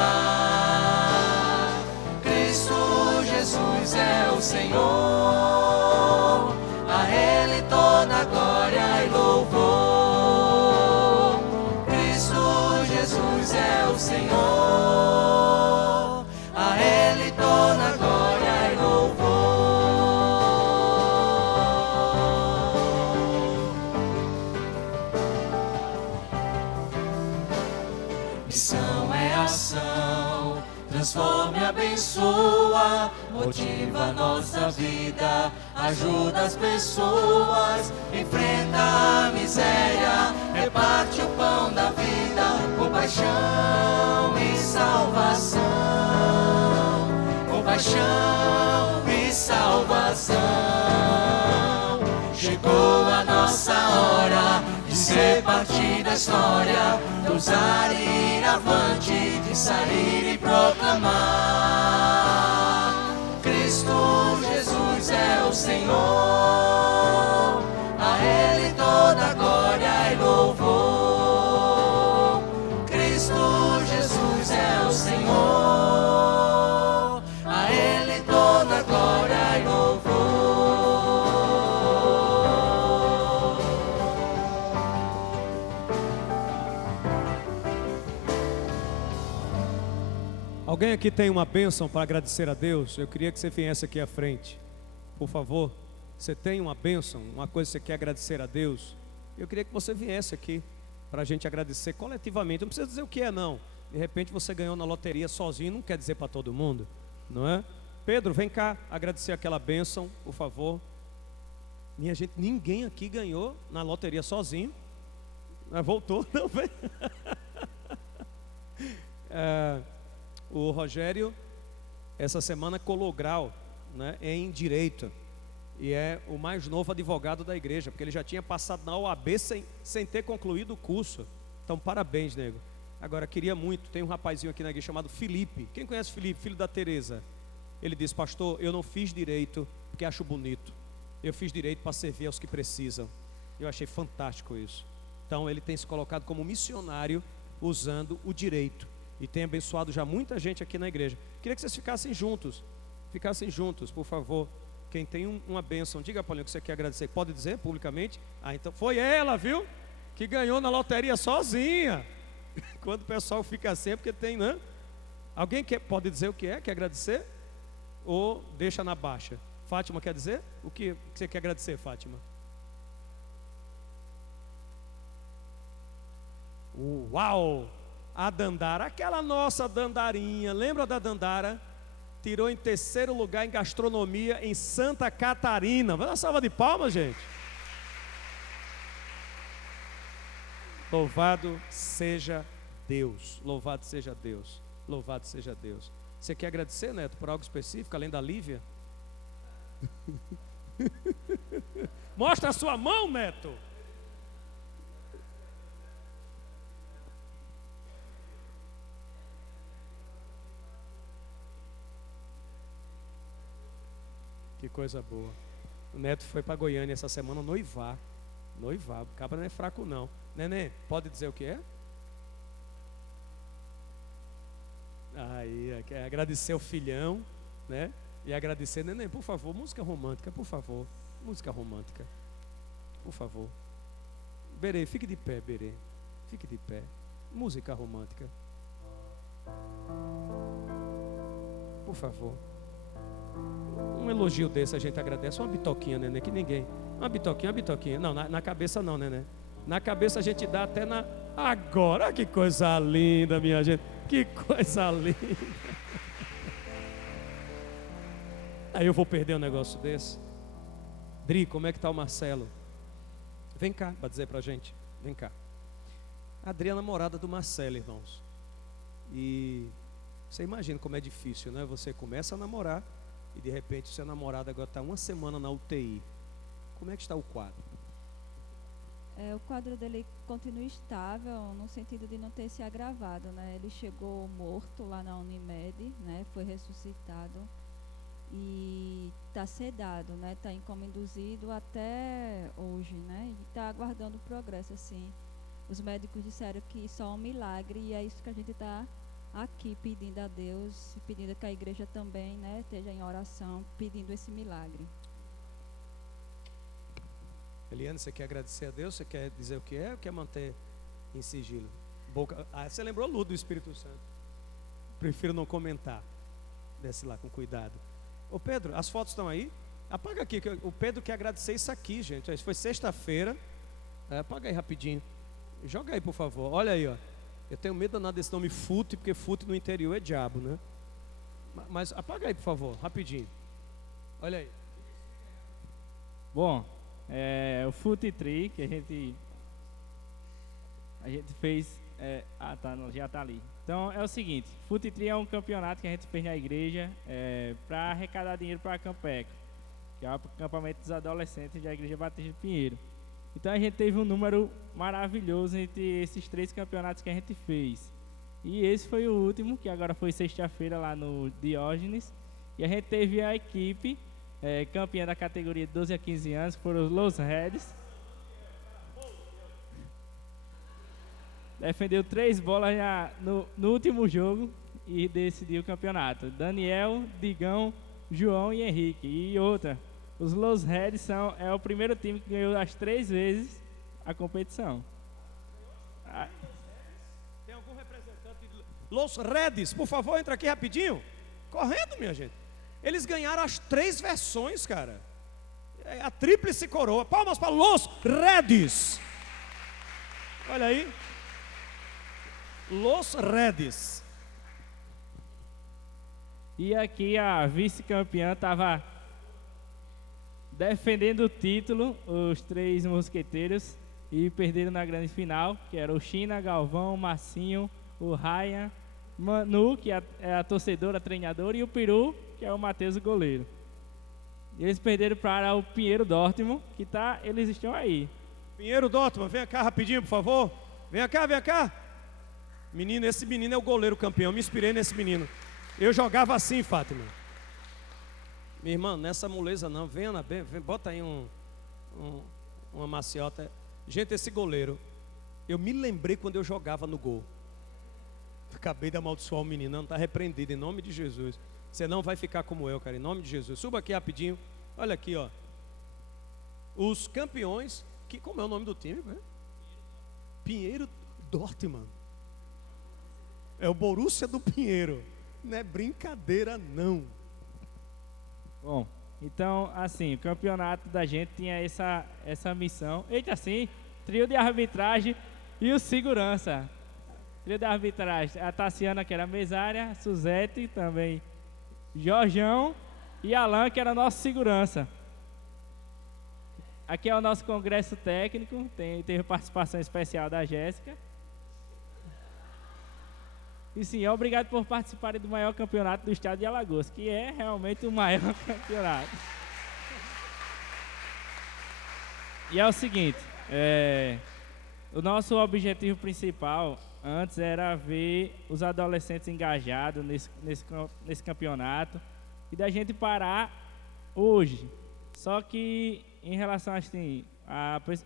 Cristo Jesus é o Senhor, a Ele toda a glória e louvor. Cristo Jesus é o Senhor, a Ele toda a glória e louvor. Missão é ação, transforma e abençoa, motiva a nossa vida, ajuda as pessoas, enfrenta a miséria, reparte o pão da vida, compaixão e salvação, compaixão e salvação. Chegou a nossa hora de ser parte da história, de ousar e ir avante, de sair e proclamar: Cristo Jesus é o Senhor, a Ele toda a glória e louvor. Cristo Jesus é o Senhor, a Ele toda a glória e louvor. Alguém aqui tem uma bênção para agradecer a Deus? Eu queria que você viesse aqui à frente, por favor. Você tem uma bênção, uma coisa que você quer agradecer a Deus? Eu queria que você viesse aqui para a gente agradecer coletivamente. Não precisa dizer o que é, não. De repente você ganhou na loteria sozinho, não quer dizer para todo mundo, não é? Pedro, vem cá agradecer aquela bênção, por favor. Minha gente, ninguém aqui ganhou na loteria sozinho. Voltou, não vem? O Rogério, essa semana, colou grau, né, em Direito. E é o mais novo advogado da igreja, porque ele já tinha passado na OAB sem ter concluído o curso. Então, parabéns, nego. Agora, queria muito, tem um rapazinho aqui na igreja chamado Felipe. Quem conhece Felipe, filho da Tereza? Ele disse: pastor, eu não fiz direito porque acho bonito. Eu fiz direito para servir aos que precisam. Eu achei fantástico isso. Então, ele tem se colocado como missionário usando o direito. E tem abençoado já muita gente aqui na igreja. Queria que vocês ficassem juntos, por favor. Quem tem uma bênção, diga, Paulinho, que você quer agradecer. Pode dizer publicamente? Então foi ela, viu? Que ganhou na loteria sozinha. Quando o pessoal fica assim é porque tem, né? Alguém pode dizer o que é? Quer agradecer? Ou deixa na baixa? Fátima quer dizer? O que você quer agradecer, Fátima? Uau! A Dandara, aquela nossa Dandarinha, lembra da Dandara? Tirou em 3º lugar em gastronomia em Santa Catarina. Vai dar uma salva de palmas, gente. Louvado seja Deus, louvado seja Deus, louvado seja Deus. Você quer agradecer, Neto, por algo específico, além da Lívia? Mostra a sua mão, Neto. Que coisa boa. O Neto foi para Goiânia essa semana noivar. Noivar, o cabra não é fraco não. Neném, pode dizer o que é? Aí, agradecer o filhão, né? E agradecer, neném, por favor, música romântica, por favor. Música romântica, por favor. Berê, fique de pé, Berê. Fique de pé. Música romântica. Por favor. Um elogio desse a gente agradece. Uma bitoquinha, neném, que ninguém. Uma bitoquinha. Não, na cabeça não, neném. Na cabeça a gente dá até na... Agora, que coisa linda, minha gente. Que coisa linda. Aí eu vou perder um negócio desse. Dri, como é que tá o Marcelo? Vem cá, para dizer pra gente. Vem cá. A Adri é a namorada do Marcelo, irmãos. E você imagina como é difícil, né? Você começa a namorar e de repente seu namorado agora está uma semana na UTI. Como é que está o quadro? O quadro dele continua estável, no sentido de não ter se agravado, né? Ele chegou morto lá na Unimed, né? Foi ressuscitado e está sedado, né? Está em coma induzido até hoje, né? E está aguardando progresso, assim. Os médicos disseram que só um milagre, e é isso que a gente está aqui pedindo a Deus, pedindo que a igreja também, né, esteja em oração, pedindo esse milagre. Eliane, você quer agradecer a Deus? Você quer dizer o que é ou quer manter em sigilo? Você lembrou Lu do Espírito Santo. Prefiro não comentar. Desce lá com cuidado. Ô Pedro, as fotos estão aí? Apaga aqui, que o Pedro quer agradecer isso aqui, gente. Isso foi sexta-feira. Apaga aí rapidinho. Joga aí, por favor. Olha aí, ó. Eu tenho medo danado desse nome Fute, porque Fute no interior é diabo, né? Mas apaga aí, por favor, rapidinho. Olha aí. Bom, o Fute Tree que a gente fez. Já tá ali. Então é o seguinte: Fute Tree é um campeonato que a gente fez na igreja para arrecadar dinheiro para a Campeco, que é o acampamento dos adolescentes da Igreja Batista de Pinheiro. Então a gente teve um número maravilhoso entre esses 3 campeonatos que a gente fez. E esse foi o último, que agora foi sexta-feira lá no Diógenes. E a gente teve a equipe campeã da categoria de 12 a 15 anos, que foram os Los Reds. Defendeu 3 bolas no último jogo e decidiu o campeonato. Daniel, Digão, João e Henrique. E outra, os Los Reds é o primeiro time que ganhou as 3 vezes a competição. Tem algum representante de Los Reds? Por favor, entra aqui rapidinho. Correndo, minha gente. Eles ganharam as 3 versões, cara. A tríplice coroa. Palmas para Los Reds. Olha aí. Los Reds. E aqui a vice-campeã estava defendendo o título, os 3 mosqueteiros, e perderam na grande final, que era o China, Galvão, Massinho, o Ryan, Manu, que é a torcedora, a treinadora, e o Peru, que é o Matheus, o goleiro. E eles perderam para o Pinheiro Dortmund, eles estão aí. Pinheiro Dortmund, vem cá rapidinho, por favor. Vem cá, vem cá. Menino, esse menino é o goleiro campeão. Me inspirei nesse menino. Eu jogava assim, Fátima. Minha irmã, nessa moleza não. Vem, bota aí uma maciota. Gente, esse goleiro, eu me lembrei quando eu jogava no gol. Acabei de amaldiçoar o menino. Não, está repreendido em nome de Jesus. Você não vai ficar como eu, cara, em nome de Jesus. Suba aqui rapidinho. Olha aqui, ó. Os campeões. Como é o nome do time? Né? Pinheiro Dortmund. É o Borussia do Pinheiro. Não é brincadeira, não. Bom, então, assim, o campeonato da gente tinha essa missão. Eita, assim, trio de arbitragem e o segurança. Trio de arbitragem, a Tassiana, que era mesária, a Suzete também, Jorjão e Alan, que era nosso segurança. Aqui é o nosso congresso técnico, teve participação especial da Jéssica. E sim, obrigado por participarem do maior campeonato do estado de Alagoas, que é realmente o maior campeonato. E é o seguinte, o nosso objetivo principal antes era ver os adolescentes engajados nesse campeonato e da gente parar hoje. Só que em relação assim,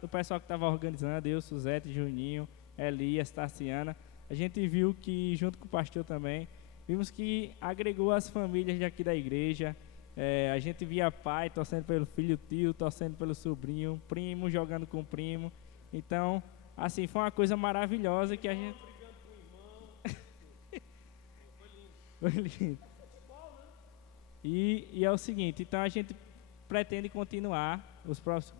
o pessoal que estava organizando, eu, Suzete, Juninho, Elias, Tassiana, a gente viu que, junto com o pastor também, vimos que agregou as famílias daqui da igreja. A gente via pai torcendo pelo filho, tio, torcendo pelo sobrinho, primo jogando com o primo. Então, assim, foi uma coisa maravilhosa que a gente... Foi lindo. E é o seguinte, então a gente pretende continuar os próximos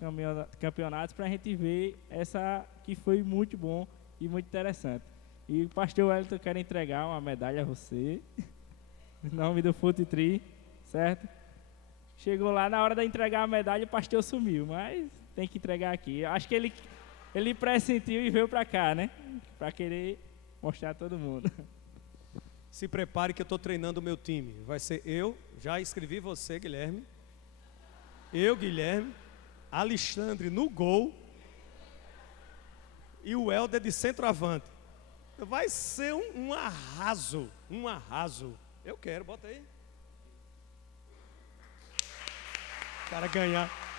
campeonatos para a gente ver essa que foi muito bom e muito interessante. E o pastor Wellington quer entregar uma medalha a você, em nome do Fute Tree, certo? Chegou lá, na hora de entregar a medalha, o pastor sumiu, mas tem que entregar aqui. Acho que ele pressentiu e veio para cá, né? Para querer mostrar a todo mundo. Se prepare que eu estou treinando o meu time. Vai ser eu, já escrevi você, Guilherme. Eu, Guilherme, Alexandre no gol e o Helder de centroavante. Vai ser um arraso, um arraso. Eu quero, bota aí.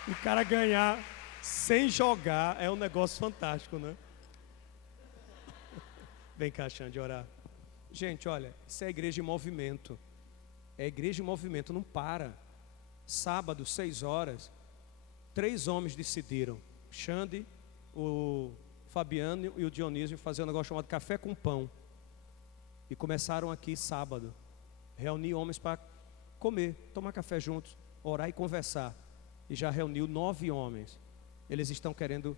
O cara ganhar sem jogar é um negócio fantástico, né? Vem cá, Xande, orar. Gente, olha, isso é igreja em movimento. É igreja em movimento, não para. Sábado, 6 horas, 3 homens decidiram. Xande, o Fabiano e o Dionísio faziam um negócio chamado café com pão. E começaram aqui sábado. Reunir homens para comer, tomar café juntos, orar e conversar. E já reuniu 9 homens. Eles estão querendo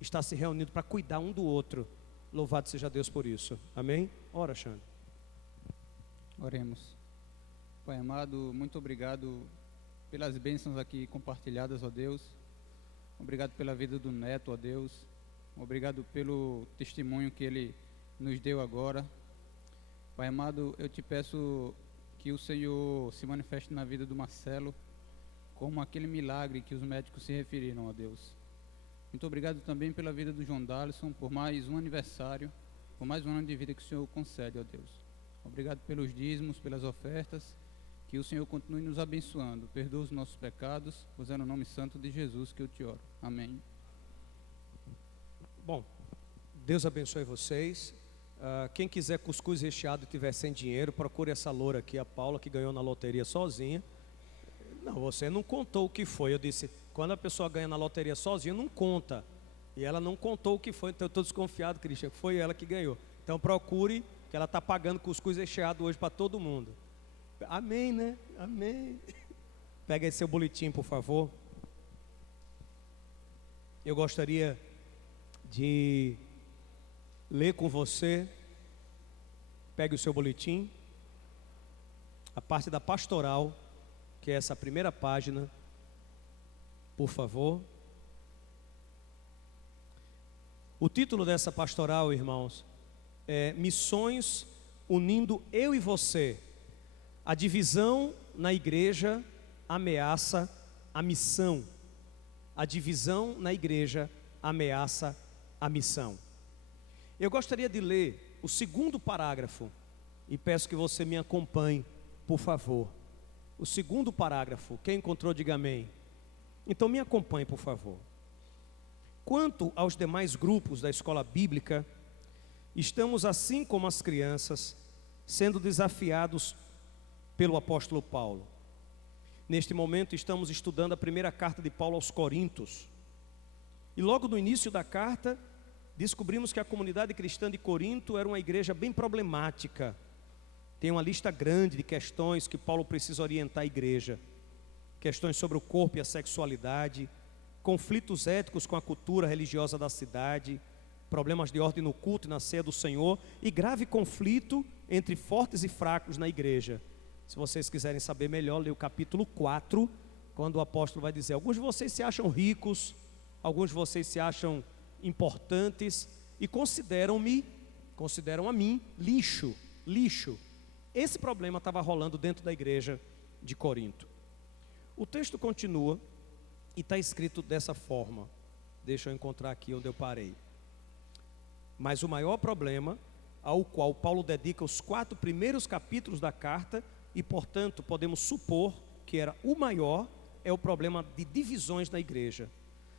estar se reunindo para cuidar um do outro. Louvado seja Deus por isso. Amém? Ora, Xande. Oremos. Pai amado, muito obrigado pelas bênçãos aqui compartilhadas, ó Deus. Obrigado pela vida do Neto, ó Deus. Obrigado pelo testemunho que ele nos deu agora. Pai amado, eu te peço que o Senhor se manifeste na vida do Marcelo como aquele milagre que os médicos se referiram, ó Deus. Muito obrigado também pela vida do João Dalisson, por mais um aniversário, por mais um ano de vida que o Senhor concede, ó Deus. Obrigado pelos dízimos, pelas ofertas, que o Senhor continue nos abençoando. Perdoa os nossos pecados, pois é no nome santo de Jesus que eu te oro. Amém. Bom, Deus abençoe vocês. Quem quiser cuscuz recheado e tiver sem dinheiro, procure essa loura aqui, a Paula, que ganhou na loteria sozinha. Não, você não contou o que foi. Eu disse, quando a pessoa ganha na loteria sozinha, não conta. E ela não contou o que foi, então eu estou desconfiado, Cristian, que foi ela que ganhou. Então procure, que ela está pagando cuscuz recheado hoje para todo mundo. Amém, né? Amém. Pega aí seu boletim, por favor. Eu gostaria de ler com você. Pegue o seu boletim. A parte da pastoral, que é essa primeira página, por favor. O título dessa pastoral, irmãos, é Missões unindo eu e você. A divisão na igreja ameaça a missão. A divisão na igreja ameaça a missão. Eu gostaria de ler o segundo parágrafo e peço que você me acompanhe, por favor. O segundo parágrafo, quem encontrou, diga amém. Então me acompanhe, por favor. Quanto aos demais grupos da escola bíblica, estamos, assim como as crianças, sendo desafiados pelo apóstolo Paulo. Neste momento estamos estudando a primeira carta de Paulo aos Coríntios. E logo no início da carta, descobrimos que a comunidade cristã de Corinto era uma igreja bem problemática. Tem uma lista grande de questões que Paulo precisa orientar a igreja. Questões sobre o corpo e a sexualidade, conflitos éticos com a cultura religiosa da cidade, problemas de ordem no culto e na ceia do Senhor e grave conflito entre fortes e fracos na igreja. Se vocês quiserem saber melhor, leia o capítulo 4, quando o apóstolo vai dizer: alguns de vocês se acham ricos, alguns de vocês se acham importantes e consideram a mim lixo. Esse problema estava rolando dentro da igreja de Corinto. O texto continua e está escrito dessa forma. Deixa eu encontrar aqui onde eu parei. Mas o maior problema, ao qual Paulo dedica os 4 primeiros capítulos da carta, e portanto podemos supor que era o maior, é o problema de divisões na igreja.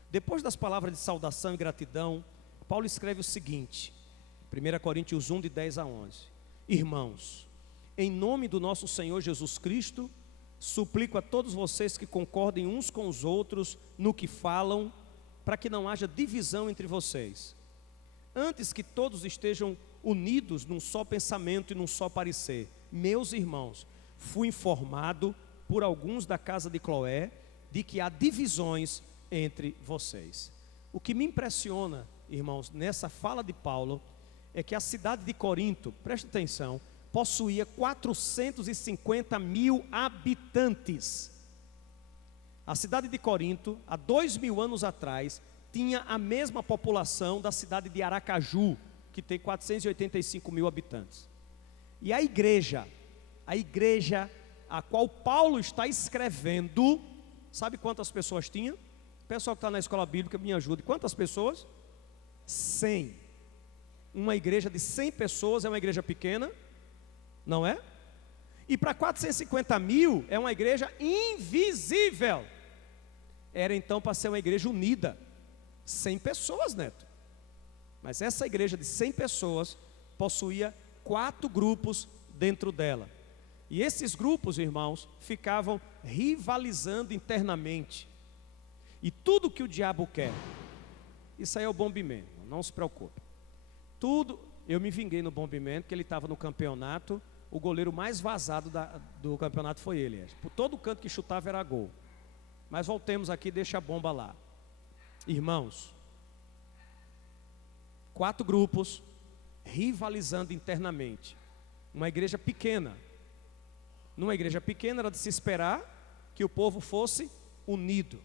Depois das palavras de saudação e gratidão, Paulo escreve o seguinte, 1 Coríntios 1, de 10 a 11. Irmãos, em nome do nosso Senhor Jesus Cristo, suplico a todos vocês que concordem uns com os outros no que falam, para que não haja divisão entre vocês. Antes que todos estejam unidos num só pensamento e num só parecer. Meus irmãos, fui informado por alguns da casa de Cloé de que há divisões entre vocês. O que me impressiona, irmãos, nessa fala de Paulo, é que a cidade de Corinto, preste atenção, possuía 450 mil habitantes. A cidade de Corinto, há 2000 anos atrás, tinha a mesma população da cidade de Aracaju, que tem 485 mil habitantes. E a igreja a qual Paulo está escrevendo, sabe quantas pessoas tinha? pessoal que está na escola bíblica, me ajude. Quantas pessoas? 100. Uma igreja de 100 pessoas é uma igreja pequena, não é? E para 450 mil é uma igreja invisível. Era então para ser uma igreja unida. 100 pessoas, Neto. Mas essa igreja de 100 pessoas possuía 4 grupos dentro dela. E esses grupos, irmãos, ficavam rivalizando internamente. E tudo que o diabo quer, isso aí é o Bombimento, não se preocupe. Tudo, eu me vinguei no Bombimento, que ele estava no campeonato, o goleiro mais vazado do campeonato foi ele. Por todo canto que chutava era gol. Mas voltemos aqui, deixa a bomba lá. Irmãos, 4 grupos rivalizando internamente. Uma igreja pequena. Numa igreja pequena era de se esperar que o povo fosse unido.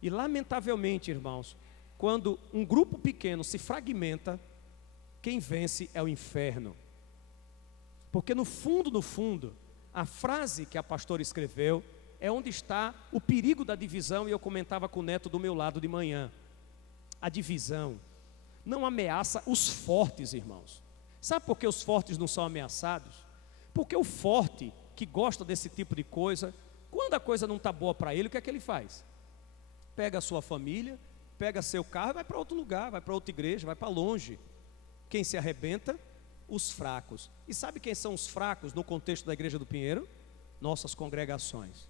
E lamentavelmente, irmãos, quando um grupo pequeno se fragmenta, quem vence é o inferno. Porque no fundo, a frase que a pastora escreveu é onde está o perigo da divisão, e eu comentava com o Neto do meu lado de manhã. A divisão não ameaça os fortes, irmãos. Sabe por que os fortes não são ameaçados? Porque o forte, que gosta desse tipo de coisa, quando a coisa não está boa para ele, o que é que ele faz? Pega a sua família, pega seu carro e vai para outro lugar, vai para outra igreja, vai para longe. Quem se arrebenta? Os fracos. E sabe quem são os fracos no contexto da igreja do Pinheiro? Nossas congregações.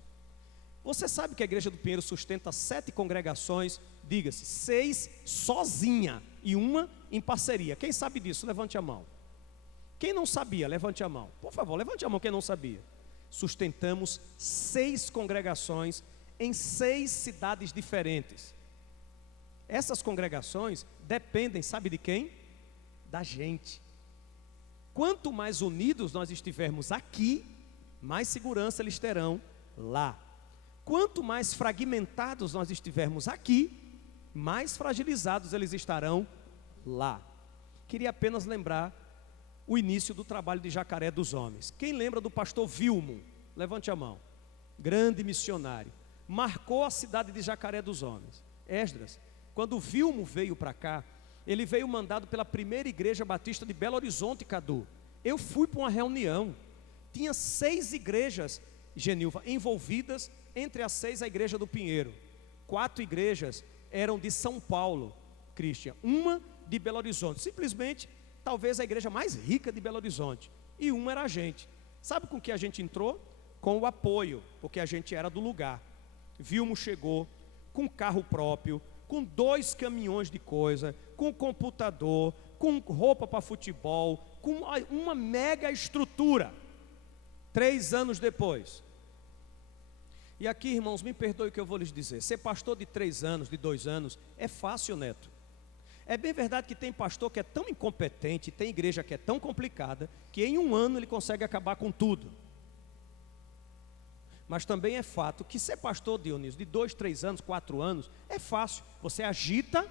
Você sabe que a igreja do Pinheiro sustenta 7 congregações, diga-se, 6 sozinha e uma em parceria. Quem sabe disso? Levante a mão. Quem não sabia, levante a mão. Por favor, levante a mão quem não sabia. Sustentamos 6 congregações em 6 cidades diferentes. Essas congregações dependem, sabe de quem? Da gente. Quanto mais unidos nós estivermos aqui, mais segurança eles terão lá. Quanto mais fragmentados nós estivermos aqui, mais fragilizados eles estarão lá. Queria apenas lembrar o início do trabalho de Jacaré dos Homens. Quem lembra do pastor Vilmo? Levante a mão. Grande missionário. Marcou a cidade de Jacaré dos Homens. Esdras, quando o Vilmo veio para cá, ele veio mandado pela primeira igreja batista de Belo Horizonte, Cadu. Eu fui para uma reunião. Tinha 6 igrejas, Genilva, envolvidas. Entre as 6, a igreja do Pinheiro. 4 igrejas eram de São Paulo, Cristian. Uma de Belo Horizonte. Simplesmente, talvez a igreja mais rica de Belo Horizonte. E uma era a gente. Sabe com que a gente entrou? Com o apoio, porque a gente era do lugar. Vilmo chegou com carro próprio, com 2 caminhões de coisa, com computador, com roupa para futebol, com uma mega estrutura. 3 anos depois. E aqui, irmãos, me perdoe o que eu vou lhes dizer. Ser pastor de 3 anos, de 2 anos, é fácil, Neto. É bem verdade que tem pastor que é tão incompetente, tem igreja que é tão complicada, que em 1 ano ele consegue acabar com tudo. Mas também é fato que ser pastor, Dionísio, de 2, 3 anos, 4 anos, é fácil. Você agita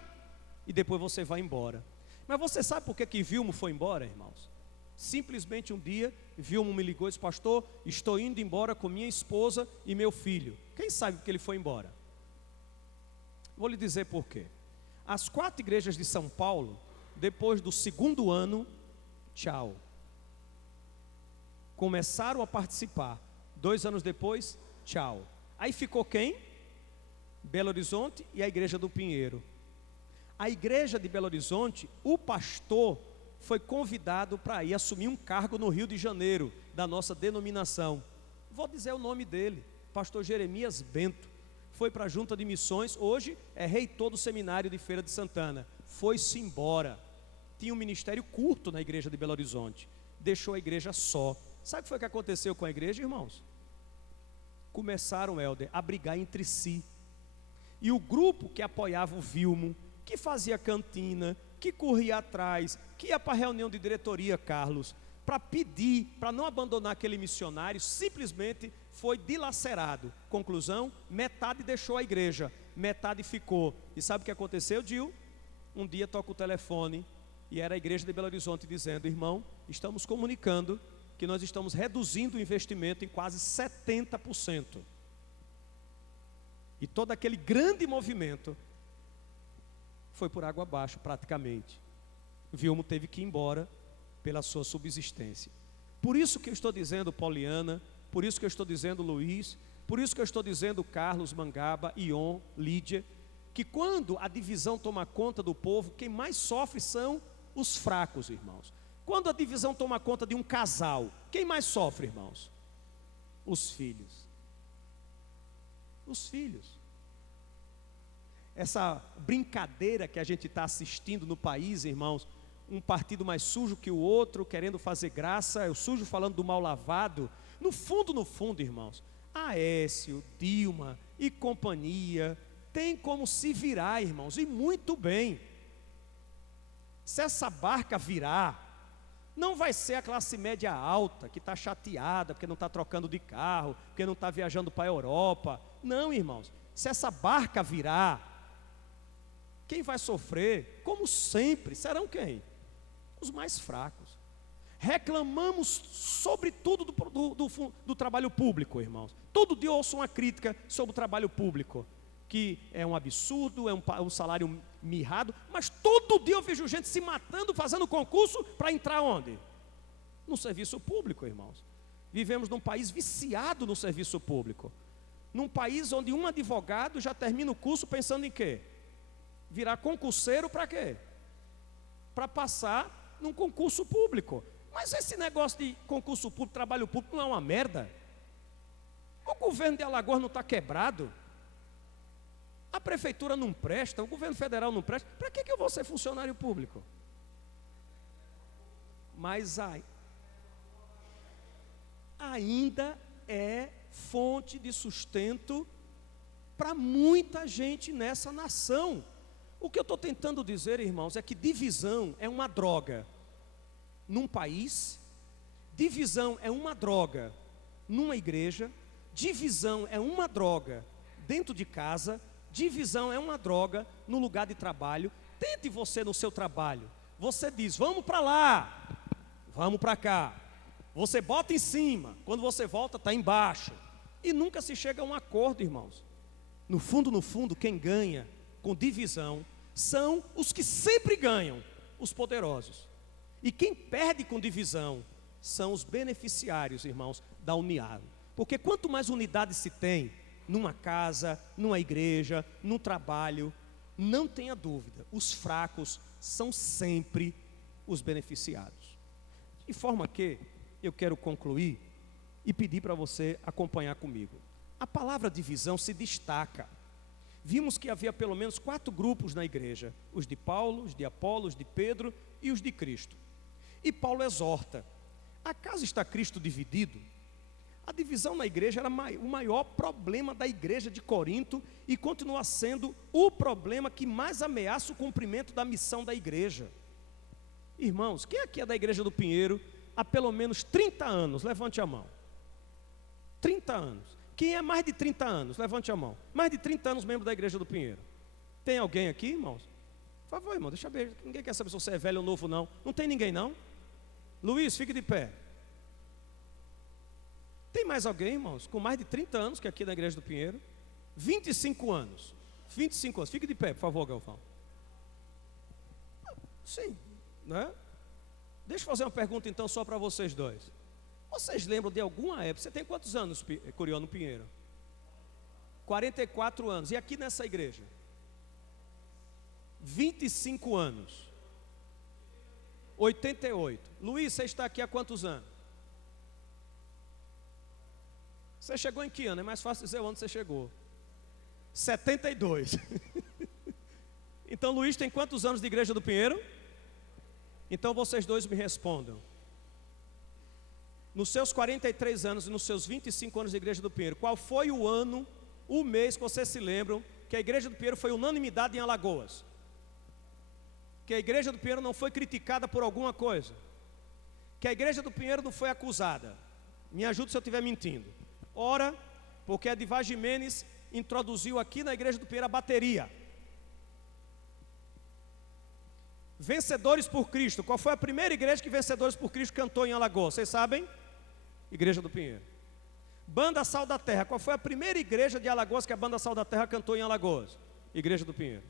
e depois você vai embora. Mas você sabe por que Vilmo foi embora, irmãos? Simplesmente um dia, Vilmo me ligou e disse: pastor, estou indo embora com minha esposa e meu filho. Quem sabe porque ele foi embora? Vou lhe dizer por quê. As 4 igrejas de São Paulo, depois do 2º ano, tchau. Começaram a participar. 2 anos depois, tchau. Aí ficou quem? Belo Horizonte e a igreja do Pinheiro. A igreja de Belo Horizonte, o pastor foi convidado para ir assumir um cargo no Rio de Janeiro, da nossa denominação. Vou dizer o nome dele, pastor Jeremias Bento. Foi para a junta de missões, hoje é reitor do seminário de Feira de Santana. Foi-se embora. Tinha um ministério curto na igreja de Belo Horizonte. Deixou a igreja só. Sabe o que foi que aconteceu com a igreja, irmãos? Começaram, Helder, a brigar entre si. E o grupo que apoiava o Vilmo, que fazia cantina, que corria atrás, que ia para a reunião de diretoria, Carlos, para pedir, para não abandonar aquele missionário, simplesmente foi dilacerado. Conclusão, metade deixou a igreja, metade ficou. E sabe o que aconteceu, Dil? Um dia toca o telefone, e era a igreja de Belo Horizonte dizendo: irmão, estamos comunicando que nós estamos reduzindo o investimento em quase 70%. E todo aquele grande movimento foi por água abaixo, praticamente. Vilmo teve que ir embora pela sua subsistência. Por isso que eu estou dizendo, Poliana, por isso que eu estou dizendo, Luiz, por isso que eu estou dizendo, Carlos, Mangaba, Ion, Lídia, que quando a divisão toma conta do povo, quem mais sofre são os fracos, irmãos. Quando a divisão toma conta de um casal, quem mais sofre, irmãos? Os filhos. Os filhos. Essa brincadeira que a gente está assistindo no país, irmãos, um partido mais sujo que o outro, querendo fazer graça, o sujo falando do mal lavado. No fundo, irmãos, Aécio, Dilma e companhia tem como se virar, irmãos, e muito bem. Se essa barca virar, não vai ser a classe média alta que está chateada porque não está trocando de carro, porque não está viajando para a Europa. Não, irmãos, se essa barca virar, quem vai sofrer, como sempre, serão quem? Os mais fracos. Reclamamos sobretudo do trabalho público, irmãos. Todo dia eu ouço uma crítica sobre o trabalho público, que é um absurdo, é um salário mirrado, mas todo dia eu vejo gente se matando, fazendo concurso para entrar onde? No serviço público, irmãos. Vivemos num país viciado no serviço público, num país onde um advogado já termina o curso pensando em quê? Virar concurseiro para quê? Para passar num concurso público. Mas esse negócio de concurso público, trabalho público, não é uma merda? O governo de Alagoas não está quebrado? A prefeitura não presta, o governo federal não presta. Para que eu vou ser funcionário público? Mas ainda é fonte de sustento para muita gente nessa nação. O que eu estou tentando dizer, irmãos, é que divisão é uma droga num país, divisão é uma droga numa igreja, divisão é uma droga dentro de casa, divisão é uma droga no lugar de trabalho. Tente você no seu trabalho. Você diz, vamos para lá, vamos para cá. Você bota em cima, quando você volta está embaixo. E nunca se chega a um acordo, irmãos. No fundo, quem ganha com divisão são os que sempre ganham, os poderosos. E quem perde com divisão são os beneficiários, irmãos, da união. Porque quanto mais unidade se tem numa casa, numa igreja, num trabalho, não tenha dúvida, os fracos são sempre os beneficiados. De forma que eu quero concluir e pedir para você acompanhar comigo. A palavra divisão se destaca. Vimos que havia pelo menos 4 grupos na igreja: os de Paulo, os de Apolo, os de Pedro e os de Cristo. E Paulo exorta: acaso está Cristo dividido? A divisão na igreja era o maior problema da igreja de Corinto e continua sendo o problema que mais ameaça o cumprimento da missão da igreja. Irmãos, quem aqui é da igreja do Pinheiro há pelo menos 30 anos? Levante a mão. 30 anos. Quem é mais de 30 anos? Levante a mão. Mais de 30 anos membro da igreja do Pinheiro. Tem alguém aqui, irmãos? Por favor, irmão, deixa eu ver. Ninguém quer saber se você é velho ou novo, não. Não tem ninguém, não? Luiz, fique de pé. Tem mais alguém, irmãos, com mais de 30 anos que é aqui na igreja do Pinheiro? 25 anos. 25 anos. Fique de pé, por favor, Galvão. Sim, né? Deixa eu fazer uma pergunta então só para vocês dois. Vocês lembram de alguma época? Você tem quantos anos, Curiano Pinheiro? 44 anos. E aqui nessa igreja? 25 anos. 88. Luiz, você está aqui há quantos anos? Você chegou em que ano? É mais fácil dizer onde você chegou. 72. Então Luiz tem quantos anos de igreja do Pinheiro? Então vocês dois me respondam. Nos seus 43 anos e nos seus 25 anos de igreja do Pinheiro, qual foi o ano, o mês que vocês se lembram que a igreja do Pinheiro foi unanimidade em Alagoas? Que a igreja do Pinheiro não foi criticada por alguma coisa? Que a igreja do Pinheiro não foi acusada? Me ajude se eu estiver mentindo. Ora, porque a Edivar Jimenez introduziu aqui na igreja do Pinheiro a bateria. Vencedores por Cristo. Qual foi a primeira igreja que Vencedores por Cristo cantou em Alagoas? Vocês sabem? Igreja do Pinheiro. Banda Sal da Terra. Qual foi a primeira igreja de Alagoas que a Banda Sal da Terra cantou em Alagoas? Igreja do Pinheiro.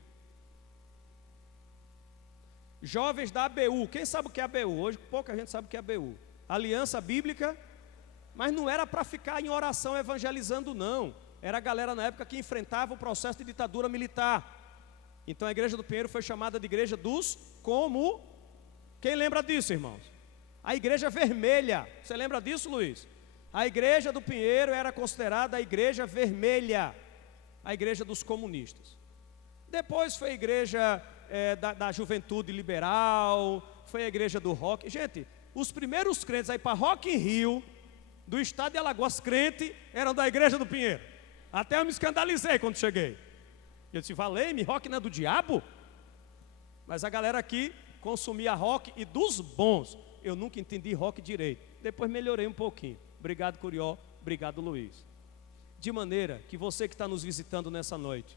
Jovens da ABU. Quem sabe o que é ABU? Hoje pouca gente sabe o que é ABU. Aliança Bíblica. Mas não era para ficar em oração evangelizando, não. Era a galera na época que enfrentava o processo de ditadura militar. Então a igreja do Pinheiro foi chamada de igreja dos como. Quem lembra disso, irmãos? A igreja vermelha. Você lembra disso, Luiz? A igreja do Pinheiro era considerada a igreja vermelha, a igreja dos comunistas. Depois foi a igreja da juventude liberal, foi a igreja do rock. Gente, os primeiros crentes aí para Rock in Rio, do estado de Alagoas, crente, eram da igreja do Pinheiro. Até eu me escandalizei quando cheguei. Eu disse, valei-me, rock não é do diabo? Mas a galera aqui consumia rock e dos bons. Eu nunca entendi rock direito. Depois melhorei um pouquinho. Obrigado, Curió. Obrigado, Luiz. De maneira que você que está nos visitando nessa noite,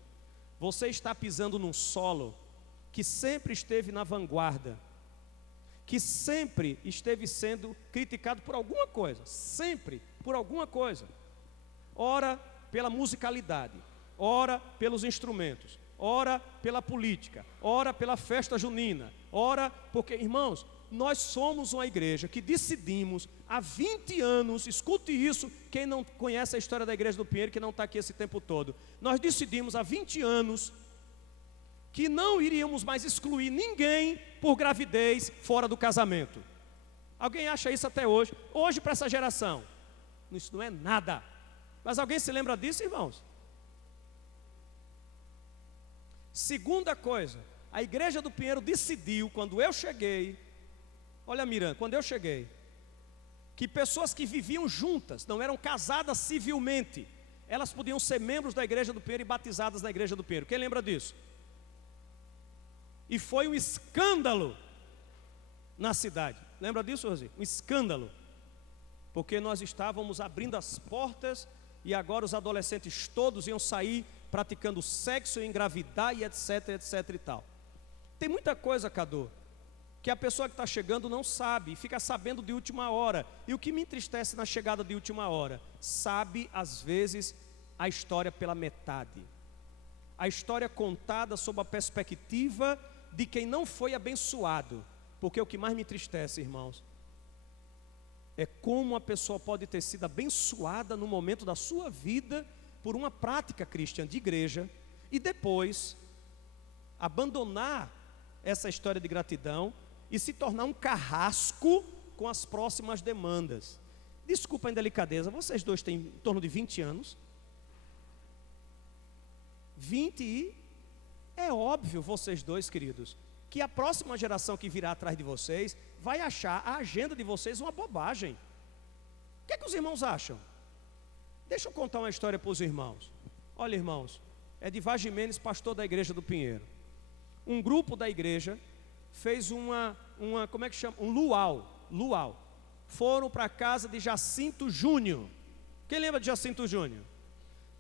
você está pisando num solo que sempre esteve na vanguarda, que sempre esteve sendo criticado por alguma coisa, sempre por alguma coisa. Ora pela musicalidade, ora pelos instrumentos, ora pela política, ora pela festa junina, ora porque, irmãos, nós somos uma igreja que decidimos há 20 anos, escute isso, quem não conhece a história da igreja do Pinheiro, que não está aqui esse tempo todo, nós decidimos há 20 anos que não iríamos mais excluir ninguém por gravidez fora do casamento. Alguém acha isso até hoje? Hoje para essa geração, isso não é nada. Mas alguém se lembra disso, irmãos? Segunda coisa, a igreja do Pinheiro decidiu, quando eu cheguei, olha Miranda, quando eu cheguei, que pessoas que viviam juntas, não eram casadas civilmente, elas podiam ser membros da igreja do Pinheiro e batizadas na igreja do Pinheiro. Quem lembra disso? E foi um escândalo na cidade. Lembra disso, Rosi? Um escândalo. Porque nós estávamos abrindo as portas e agora os adolescentes todos iam sair praticando sexo, engravidar e etc, etc e tal. Tem muita coisa, Cadu, que a pessoa que está chegando não sabe, fica sabendo de última hora. E o que me entristece na chegada de última hora, sabe às vezes a história pela metade. A história contada sob a perspectiva de quem não foi abençoado. Porque o que mais me entristece, irmãos, é como a pessoa pode ter sido abençoada no momento da sua vida por uma prática cristã de igreja e depois abandonar essa história de gratidão e se tornar um carrasco com as próximas demandas. Desculpa a indelicadeza, vocês dois têm em torno de 20 anos. 20 e é óbvio, vocês dois, queridos, que a próxima geração que virá atrás de vocês vai achar a agenda de vocês uma bobagem. O que é que os irmãos acham? Deixa eu contar uma história para os irmãos. Olha, irmãos, Edivar Jimenez, pastor da igreja do Pinheiro. Um grupo da igreja fez como é que chama? Um luau. Foram para a casa de Jacinto Júnior. Quem lembra de Jacinto Júnior?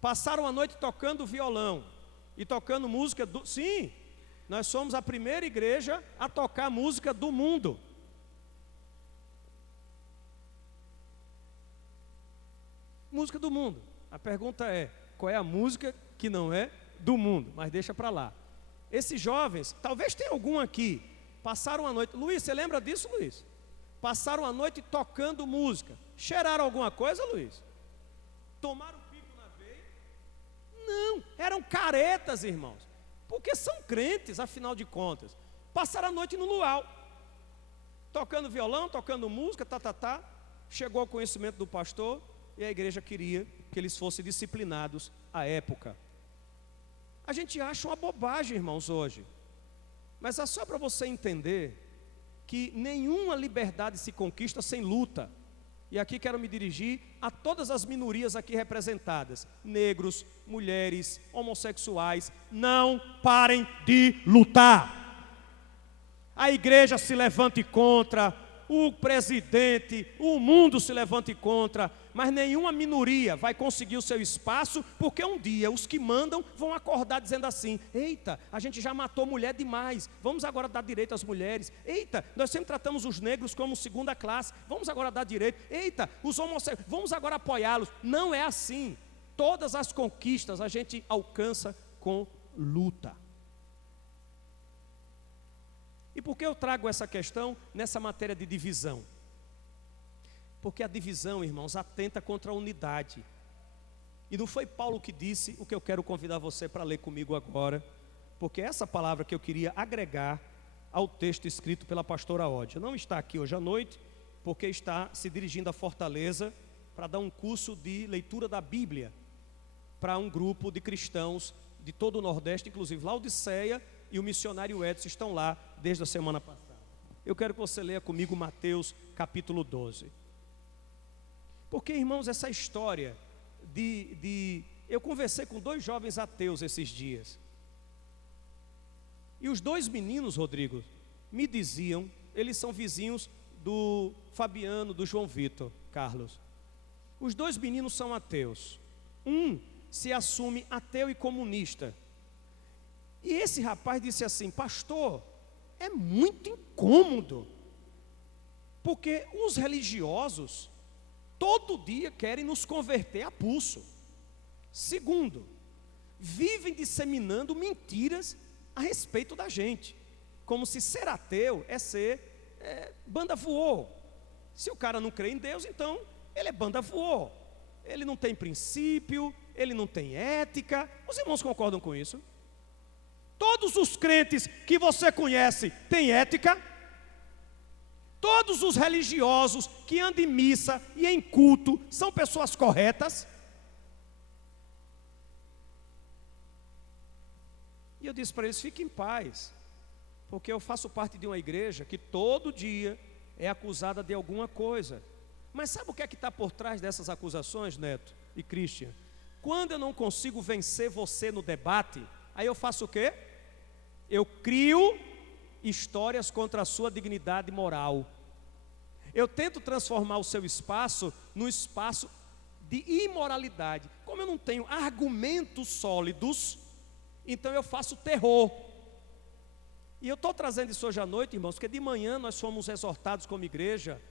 Passaram a noite tocando violão e tocando música Sim, nós somos a primeira igreja a tocar música do mundo. Música do mundo. A pergunta é, qual é a música que não é do mundo? Mas deixa para lá. Esses jovens, talvez tenha algum aqui, passaram a noite. Luiz, você lembra disso, Luiz? Passaram a noite tocando música. Cheiraram alguma coisa, Luiz? Tomaram pipo na veia? Não, eram caretas, irmãos. Porque são crentes, afinal de contas. Passaram a noite no luau, tocando violão, tocando música, Chegou ao conhecimento do pastor e a igreja queria que eles fossem disciplinados à época. A gente acha uma bobagem, irmãos, hoje. Mas é só para você entender que nenhuma liberdade se conquista sem luta. E aqui quero me dirigir a todas as minorias aqui representadas. Negros, mulheres, homossexuais, não parem de lutar. A igreja se levante contra, o presidente, o mundo se levante contra, mas nenhuma minoria vai conseguir o seu espaço, porque um dia os que mandam vão acordar dizendo assim: eita, a gente já matou mulher demais, vamos agora dar direito às mulheres. Eita, nós sempre tratamos os negros como segunda classe, vamos agora dar direito. Eita, os homossexuais, vamos agora apoiá-los. Não é assim. Todas as conquistas a gente alcança com luta. E por que eu trago essa questão nessa matéria de divisão? Porque a divisão, irmãos, atenta contra a unidade. E não foi Paulo que disse o que eu quero convidar você para ler comigo agora, porque essa palavra que eu queria agregar ao texto escrito pela pastora Ódia não está aqui hoje à noite, porque está se dirigindo a Fortaleza para dar um curso de leitura da Bíblia para um grupo de cristãos de todo o Nordeste, inclusive Laodiceia e o missionário Edson estão lá desde a semana passada. Eu quero que você leia comigo Mateus capítulo 12. Porque, irmãos, essa história eu conversei com 2 jovens ateus esses dias. E os 2 meninos, Rodrigo, me diziam, eles são vizinhos do Fabiano, do João Vitor, Carlos. Os 2 meninos são ateus. Um se assume ateu e comunista. E esse rapaz disse assim: pastor, é muito incômodo, porque os religiosos todo dia querem nos converter a pulso. Segundo, vivem disseminando mentiras a respeito da gente, como se ser ateu é ser banda voou. Se o cara não crê em Deus, então ele é banda voou. Ele não tem princípio, ele não tem ética. Os irmãos concordam com isso? Todos os crentes que você conhece têm ética? Todos os religiosos que andam em missa e em culto são pessoas corretas? E eu disse para eles: fiquem em paz, porque eu faço parte de uma igreja que todo dia é acusada de alguma coisa. Mas sabe o que é que está por trás dessas acusações, Neto e Christian? Quando eu não consigo vencer você no debate, aí eu faço o quê? Eu crio histórias contra a sua dignidade moral. Eu tento transformar o seu espaço num espaço de imoralidade. Como eu não tenho argumentos sólidos, então eu faço terror. E eu estou trazendo isso hoje à noite, irmãos, porque de manhã nós fomos exortados como igreja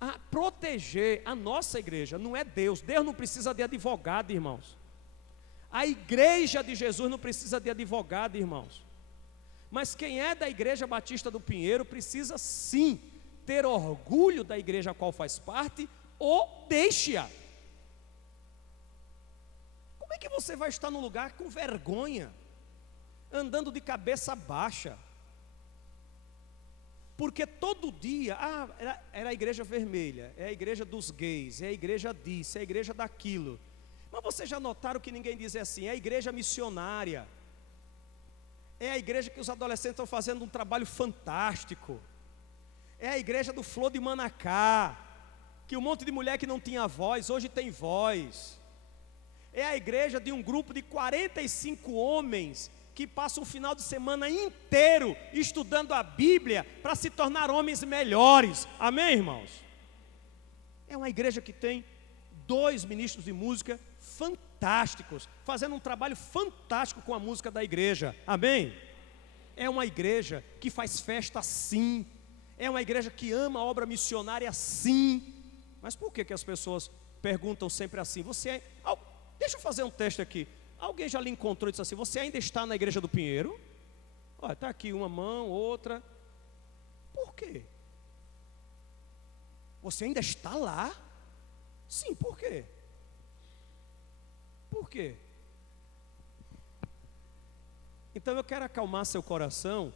a proteger a nossa igreja. Não é Deus. Deus não precisa de advogado, irmãos. A igreja de Jesus não precisa de advogado, irmãos. Mas quem é da Igreja Batista do Pinheiro precisa sim ter orgulho da igreja a qual faz parte, ou deixe-a. Como é que você vai estar num lugar com vergonha, andando de cabeça baixa? Porque todo dia, era a igreja vermelha, é a igreja dos gays, é a igreja disso, é a igreja daquilo. Mas vocês já notaram que ninguém diz assim: é a igreja missionária, é a igreja que os adolescentes estão fazendo um trabalho fantástico, é a igreja do Flor de Manacá, que um monte de mulher que não tinha voz, hoje tem voz. É a igreja de um grupo de 45 homens que passam um final de semana inteiro estudando a Bíblia para se tornar homens melhores. Amém, irmãos? É uma igreja que tem 2 ministros de música fantásticos, fazendo um trabalho fantástico com a música da igreja. Amém? É uma igreja que faz festa sim. É uma igreja que ama a obra missionária sim. Mas por que as pessoas perguntam sempre assim? Deixa eu fazer um teste aqui. Alguém já lhe encontrou e disse assim: você ainda está na igreja do Pinheiro? Olha, está aqui uma mão, outra. Por quê? Você ainda está lá? Sim, por quê? Por quê? Então eu quero acalmar seu coração.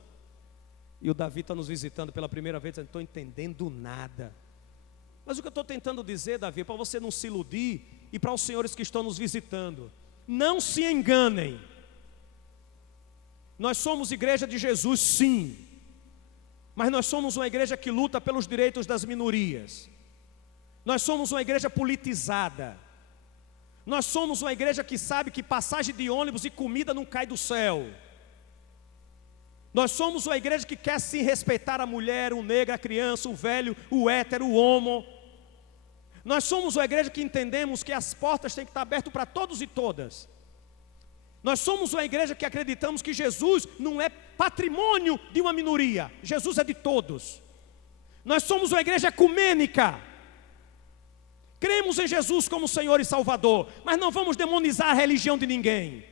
E o Davi está nos visitando pela primeira vez, não estou entendendo nada. Mas o que eu estou tentando dizer, Davi, é para você não se iludir, e para os senhores que estão nos visitando: não se enganem. Nós somos igreja de Jesus, sim, mas nós somos uma igreja que luta pelos direitos das minorias. Nós somos uma igreja politizada. Nós somos uma igreja que sabe que passagem de ônibus e comida não cai do céu. Nós somos uma igreja que quer sim respeitar a mulher, o negro, a criança, o velho, o hétero, o homo. Nós somos uma igreja que entendemos que as portas têm que estar abertas para todos e todas. Nós somos uma igreja que acreditamos que Jesus não é patrimônio de uma minoria, Jesus é de todos. Nós somos uma igreja ecumênica. Cremos em Jesus como Senhor e Salvador, mas não vamos demonizar a religião de ninguém.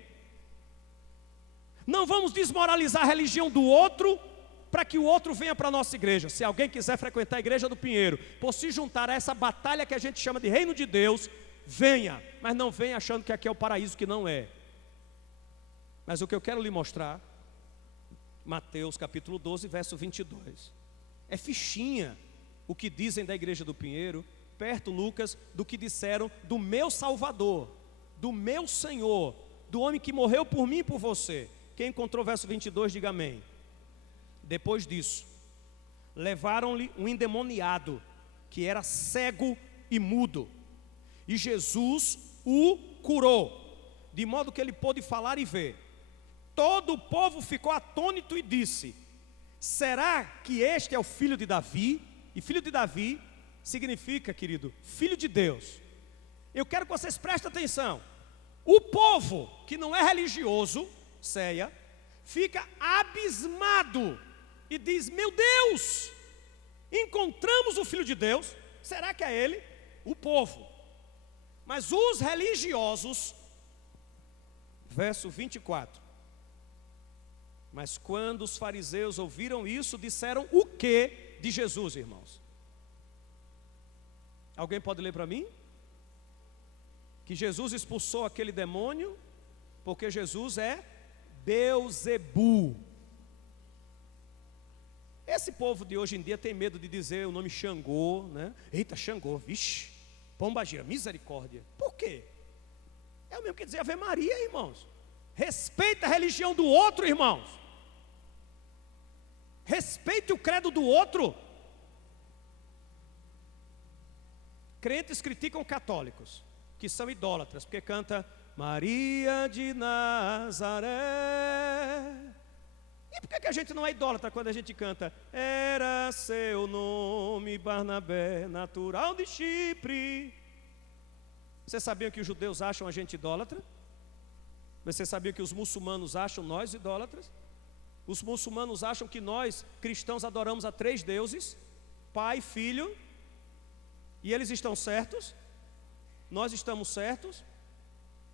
Não vamos desmoralizar a religião do outro para que o outro venha para a nossa igreja. Se alguém quiser frequentar a igreja do Pinheiro, por se juntar a essa batalha que a gente chama de reino de Deus, venha, mas não venha achando que aqui é o paraíso, que não é. Mas o que eu quero lhe mostrar, Mateus capítulo 12, verso 22. É fichinha o que dizem da igreja do Pinheiro, perto, Lucas, do que disseram do meu Salvador, do meu Senhor, do homem que morreu por mim e por você. Quem encontrou o verso 22, diga amém. Depois disso, levaram-lhe um endemoniado, que era cego e mudo, e Jesus o curou, de modo que ele pôde falar e ver. Todo o povo ficou atônito e disse: será que este é o filho de Davi? E filho de Davi significa, querido, filho de Deus. Eu quero que vocês prestem atenção. O povo que não é religioso, ceia, fica abismado e diz: meu Deus, encontramos o Filho de Deus. Será que é ele? O povo. Mas os religiosos, verso 24. Mas quando os fariseus ouviram isso, disseram o que de Jesus, irmãos? Alguém pode ler para mim? Que Jesus expulsou aquele demônio porque Jesus é Beelzebu. Esse povo de hoje em dia tem medo de dizer o nome Xangô, né? Eita, Xangô, vixe, Pombagira, misericórdia. Por quê? É o mesmo que dizer Ave Maria, irmãos. Respeita a religião do outro, irmãos. Respeite o credo do outro. Crentes criticam católicos, que são idólatras, porque canta Maria de Nazaré. E por que a gente não é idólatra quando a gente canta era seu nome Barnabé, natural de Chipre? Você sabia que os judeus acham a gente idólatra? Você sabia que os muçulmanos acham nós idólatras? Os muçulmanos acham que nós, cristãos, adoramos a 3 deuses, Pai, Filho, e eles estão certos? Nós estamos certos?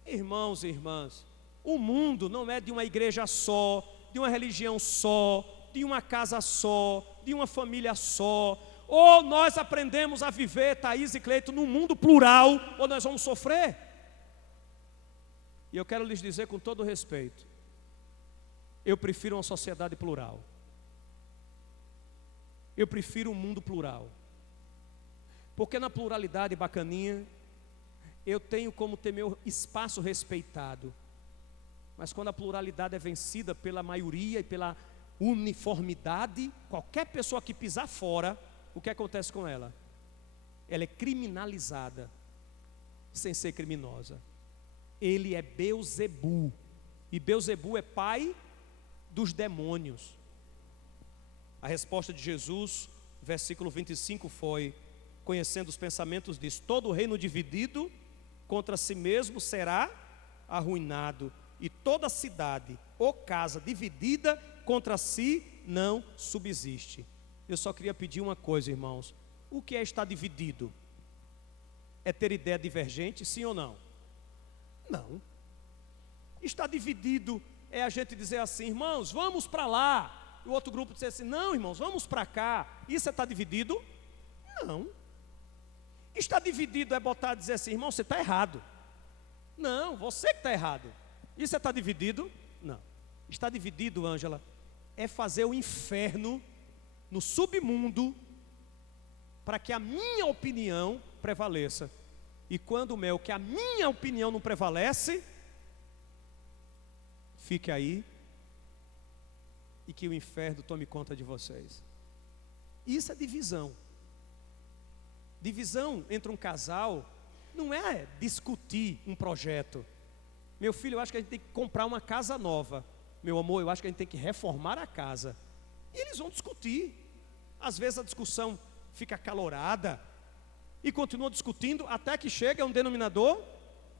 Irmãos e irmãs, o mundo não é de uma igreja só, de uma religião só, de uma casa só, de uma família só. Ou nós aprendemos a viver, Thaís e Cleito, num mundo plural, ou nós vamos sofrer. E eu quero lhes dizer com todo respeito, eu prefiro uma sociedade plural. Eu prefiro um mundo plural. Porque na pluralidade bacaninha, eu tenho como ter meu espaço respeitado. Mas quando a pluralidade é vencida pela maioria e pela uniformidade, qualquer pessoa que pisar fora, o que acontece com ela? Ela é criminalizada, sem ser criminosa. Ele é Beelzebu, e Beelzebu é pai dos demônios. A resposta de Jesus, versículo 25 foi: conhecendo os pensamentos, diz: todo reino dividido contra si mesmo será arruinado, e toda cidade ou casa dividida contra si não subsiste. Eu só queria pedir uma coisa, irmãos: o que é estar dividido? É ter ideia divergente, sim ou não? Não. Estar dividido é a gente dizer assim: irmãos, vamos para lá. E o outro grupo dizer assim: não, irmãos, vamos para cá. Isso é estar dividido? Não. Estar dividido é botar e dizer assim: irmão, você está errado. Não, você que está errado. Isso é estar dividido? Não. Estar dividido, Ângela, é fazer o inferno no submundo para que a minha opinião prevaleça. E quando, Mel, que a minha opinião não prevalece, fique aí e que o inferno tome conta de vocês. Isso é divisão. Divisão entre um casal não é discutir um projeto. Meu filho, eu acho que a gente tem que comprar uma casa nova. meu amor, eu acho que a gente tem que reformar a casa. E eles vão discutir. Às vezes a discussão fica acalorada e continuam discutindo até que chega a um denominador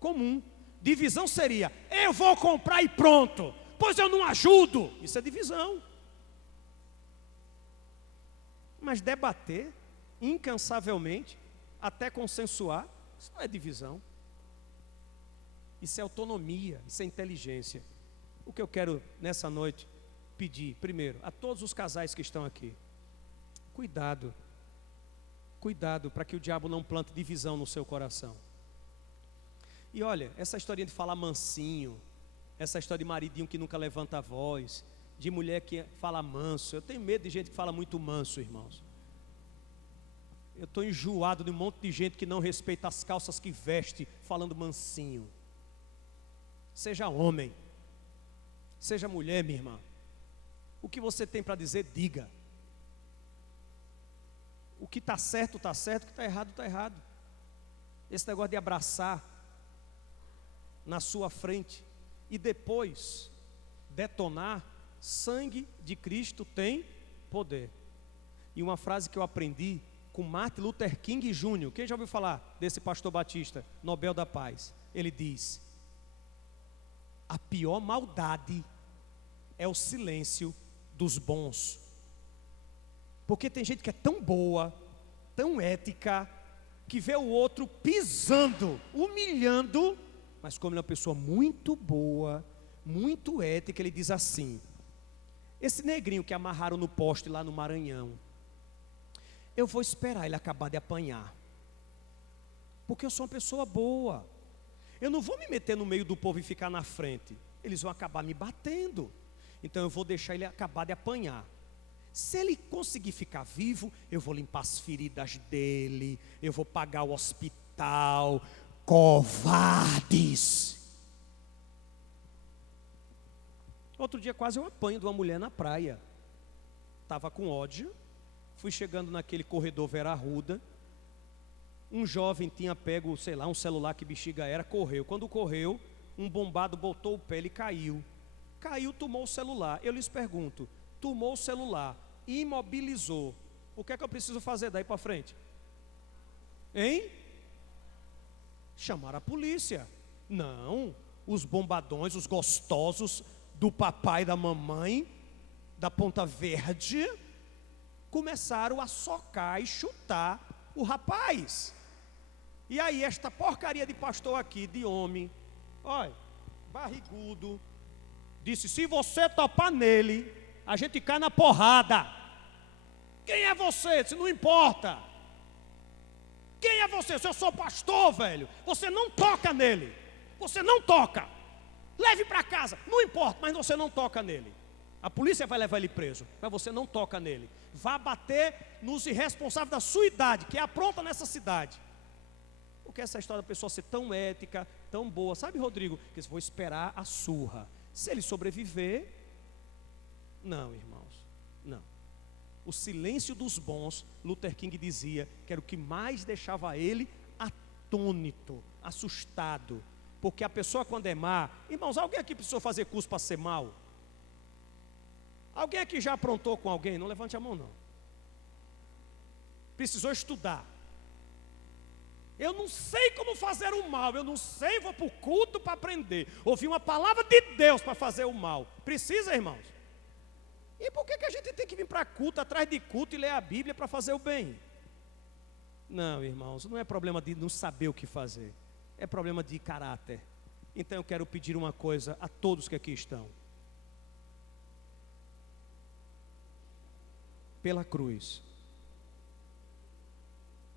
comum. Divisão seria: eu vou comprar e pronto, pois eu não ajudo. Isso é divisão. Mas debater incansavelmente, até consensuar, isso não é divisão. Isso é autonomia, isso é inteligência. O que eu quero nessa noite pedir, primeiro, a todos os casais que estão aqui: cuidado, cuidado para que o diabo não plante divisão no seu coração. E olha, essa historinha de falar mansinho, essa história de maridinho que nunca levanta a voz, de mulher que fala manso, eu tenho medo de gente que fala muito manso, irmãos. Eu estou enjoado de um monte de gente que não respeita as calças que veste, falando mansinho. Seja homem, seja mulher, minha irmã, o que você tem para dizer, diga. O que está certo, está certo, o que está errado, está errado. Esse negócio de abraçar na sua frente e depois detonar, sangue de Cristo tem poder. E uma frase que eu aprendi com Martin Luther King Jr., quem já ouviu falar desse pastor batista, Nobel da Paz? Ele diz: a pior maldade é o silêncio dos bons. Porque tem gente que é tão boa, tão ética, que vê o outro pisando, humilhando, mas como ele é uma pessoa muito boa, muito ética, ele diz assim: esse negrinho que amarraram no poste lá no Maranhão, eu vou esperar ele acabar de apanhar, porque eu sou uma pessoa boa. Eu não vou me meter no meio do povo e ficar na frente, eles vão acabar me batendo. Então eu vou deixar ele acabar de apanhar. Se ele conseguir ficar vivo, eu vou limpar as feridas dele, eu vou pagar o hospital. Covardes. Outro dia quase eu apanho de uma mulher na praia. Estava com ódio, fui chegando naquele corredor Vera Arruda. Um jovem tinha pego, sei lá, um celular, que bexiga era, correu. Quando correu, um bombado botou o pé, ele caiu. Caiu, tomou o celular. Eu lhes pergunto: tomou o celular, imobilizou, o que é que eu preciso fazer daí para frente? Hein? Chamar a polícia. Não, os bombadões, os gostosos do papai e da mamãe, da Ponta Verde, começaram a socar e chutar o rapaz. E aí esta porcaria de pastor aqui, de homem, olha, barrigudo, disse: se você topar nele, a gente cai na porrada. Quem é você? Se não importa. Quem é você? Se eu sou pastor, velho, você não toca nele. Você não toca. Leve para casa, não importa, mas você não toca nele. A polícia vai levar ele preso, mas você não toca nele. Vá bater nos irresponsáveis da sua idade, que é apronta nessa cidade. Porque essa história da pessoa ser tão ética, tão boa, sabe, Rodrigo? Que eu vou esperar a surra. Se ele sobreviver, não, irmãos, não. O silêncio dos bons, Luther King dizia, que era o que mais deixava ele atônito, assustado. Porque a pessoa, quando é má, irmãos, alguém aqui precisou fazer curso para ser mal? Alguém aqui já aprontou com alguém? Não levante a mão, não. Precisou estudar. Eu não sei como fazer o mal, eu não sei, vou para o culto para aprender. Ouvir uma palavra de Deus para fazer o mal. Precisa, irmãos? E por que a gente tem que vir para culto, atrás de culto, e ler a Bíblia para fazer o bem? Não, irmãos, não é problema de não saber o que fazer. É problema de caráter. Então eu quero pedir uma coisa a todos que aqui estão. Pela cruz,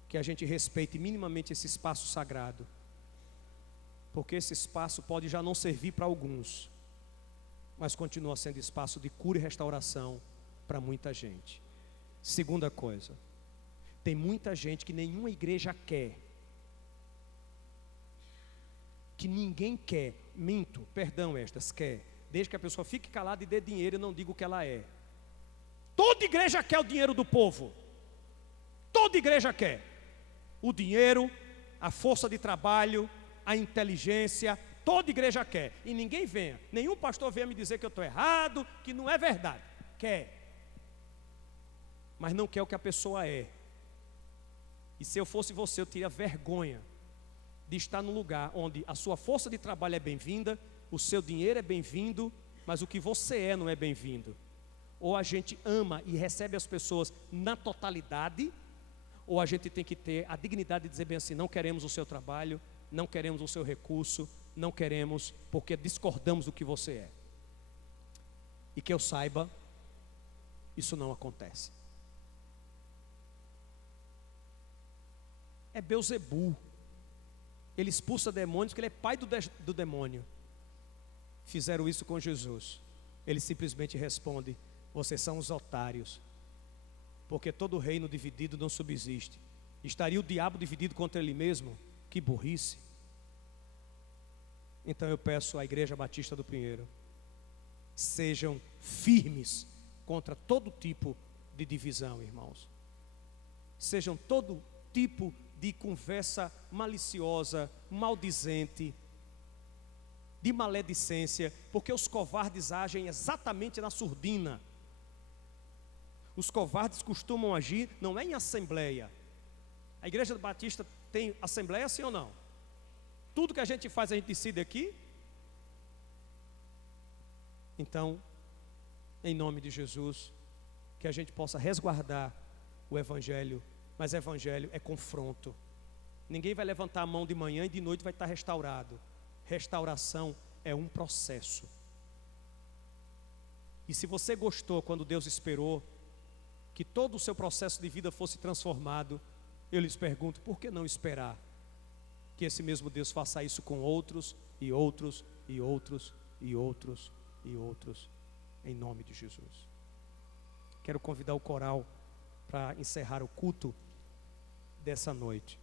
que a gente respeite minimamente esse espaço sagrado, porque esse espaço pode já não servir para alguns, mas continua sendo espaço de cura e restauração para muita gente. Segunda coisa, tem muita gente que nenhuma igreja quer, que ninguém quer, quer, desde que a pessoa fique calada e dê dinheiro e não diga o que ela é. Toda igreja quer o dinheiro do povo, toda igreja quer o dinheiro, a força de trabalho, a inteligência, Toda igreja quer. E ninguém venha, nenhum pastor venha me dizer que eu estou errado, que não é verdade. Quer. Mas não quer o que a pessoa é. E se eu fosse você, eu teria vergonha de estar num lugar onde a sua força de trabalho é bem-vinda, o seu dinheiro é bem-vindo, mas o que você é não é bem-vindo. Ou a gente ama e recebe as pessoas na totalidade, ou a gente tem que ter a dignidade de dizer bem assim: não queremos o seu trabalho, não queremos o seu recurso, não queremos porque discordamos do que você é. E que eu saiba, isso não acontece. É Belzebu. Ele expulsa demônios porque ele é pai do demônio. Fizeram isso com Jesus. Ele simplesmente responde: vocês são os otários, porque todo reino dividido não subsiste. Estaria o diabo dividido contra ele mesmo? Que burrice. Então eu peço à Igreja Batista do Pinheiro: sejam firmes contra todo tipo de divisão, irmãos. Sejam todo tipo de conversa maliciosa, maldizente, de maledicência, porque os covardes agem exatamente na surdina. Os covardes costumam agir, não é em assembleia. A Igreja Batista tem assembleia, sim ou não? Tudo que a gente faz, a gente decide aqui. Então, em nome de Jesus, que a gente possa resguardar o Evangelho. Mas Evangelho é confronto. Ninguém vai levantar a mão de manhã e de noite vai estar restaurado. Restauração é um processo. E se você gostou quando Deus esperou que todo o seu processo de vida fosse transformado, eu lhes pergunto: por que não esperar que esse mesmo Deus faça isso com outros e outros e outros e outros e outros, em nome de Jesus? Quero convidar o coral para encerrar o culto dessa noite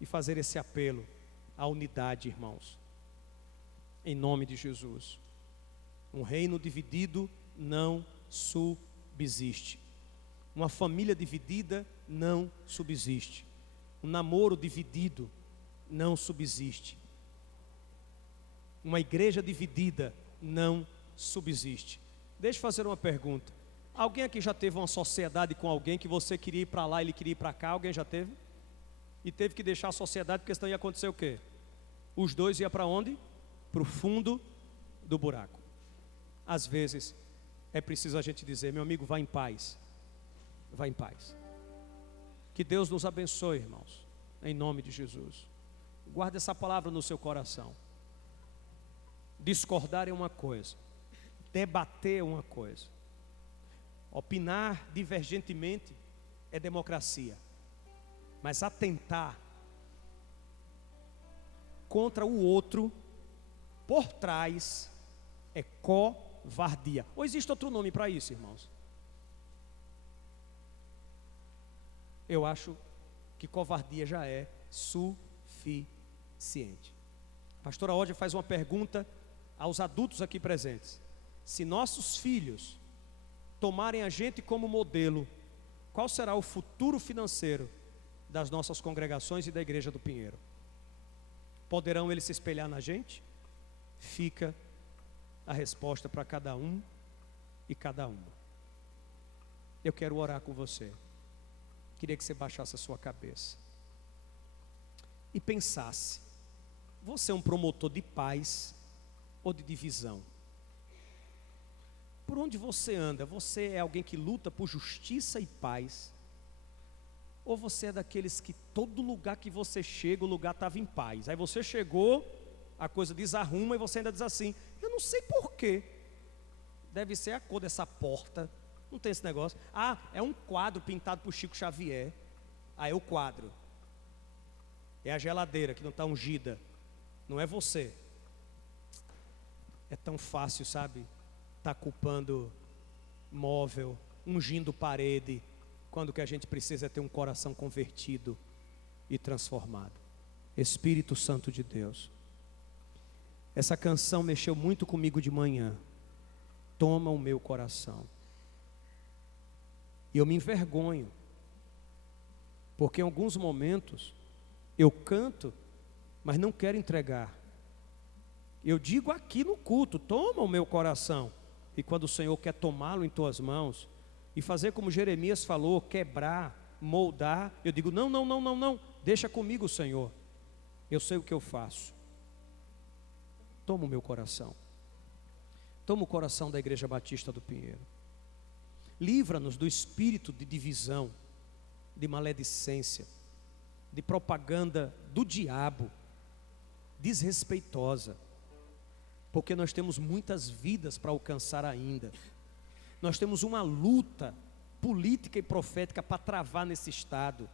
e fazer esse apelo à unidade, irmãos, em nome de Jesus. Um reino dividido não subsiste. Uma família dividida não subsiste. Um namoro dividido não subsiste. Uma igreja dividida não subsiste. Deixa eu fazer uma pergunta. Alguém aqui já teve uma sociedade com alguém que você queria ir para lá e ele queria ir para cá? Alguém já teve? E teve que deixar a sociedade porque senão ia acontecer o quê? Os dois iam para onde? Para o fundo do buraco. Às vezes é preciso a gente dizer: meu amigo, vá em paz. Vá em paz. Que Deus nos abençoe, irmãos, em nome de Jesus. Guarde essa palavra no seu coração. Discordar é uma coisa, debater é uma coisa, opinar divergentemente é democracia, mas atentar contra o outro por trás é covardia. Ou existe outro nome para isso, irmãos? Eu acho que covardia já é suficiente. A pastora Ódia faz uma pergunta aos adultos aqui presentes: se nossos filhos tomarem a gente como modelo, qual será o futuro financeiro das nossas congregações e da Igreja do Pinheiro? Poderão eles se espelhar na gente? Fica a resposta para cada um e cada uma. Eu quero orar com você. Queria que você baixasse a sua cabeça e pensasse: você é um promotor de paz ou de divisão? Por onde você anda, você é alguém que luta por justiça e paz? Ou você é daqueles que todo lugar que você chega, o lugar estava em paz? Aí você chegou, a coisa desarruma e você ainda diz assim: eu não sei porquê. Deve ser a cor dessa porta. Não tem esse negócio. Ah, é um quadro pintado por Chico Xavier. Ah, é o quadro. É a geladeira que não está ungida. Não é você. É tão fácil, sabe? Tá culpando móvel, ungindo parede, quando o que a gente precisa é ter um coração convertido e transformado. Espírito Santo de Deus, essa canção mexeu muito comigo de manhã. Toma o meu coração. E eu me envergonho, porque em alguns momentos eu canto, mas não quero entregar. Eu digo aqui no culto: toma o meu coração. E quando o Senhor quer tomá-lo em tuas mãos e fazer como Jeremias falou, quebrar, moldar, eu digo: não, não, não, não, não, deixa comigo, Senhor, eu sei o que eu faço. Toma o meu coração. Toma o coração da Igreja Batista do Pinheiro. Livra-nos do espírito de divisão, de maledicência, de propaganda do diabo, desrespeitosa, porque nós temos muitas vidas para alcançar ainda. Nós temos uma luta política e profética para travar nesse estado,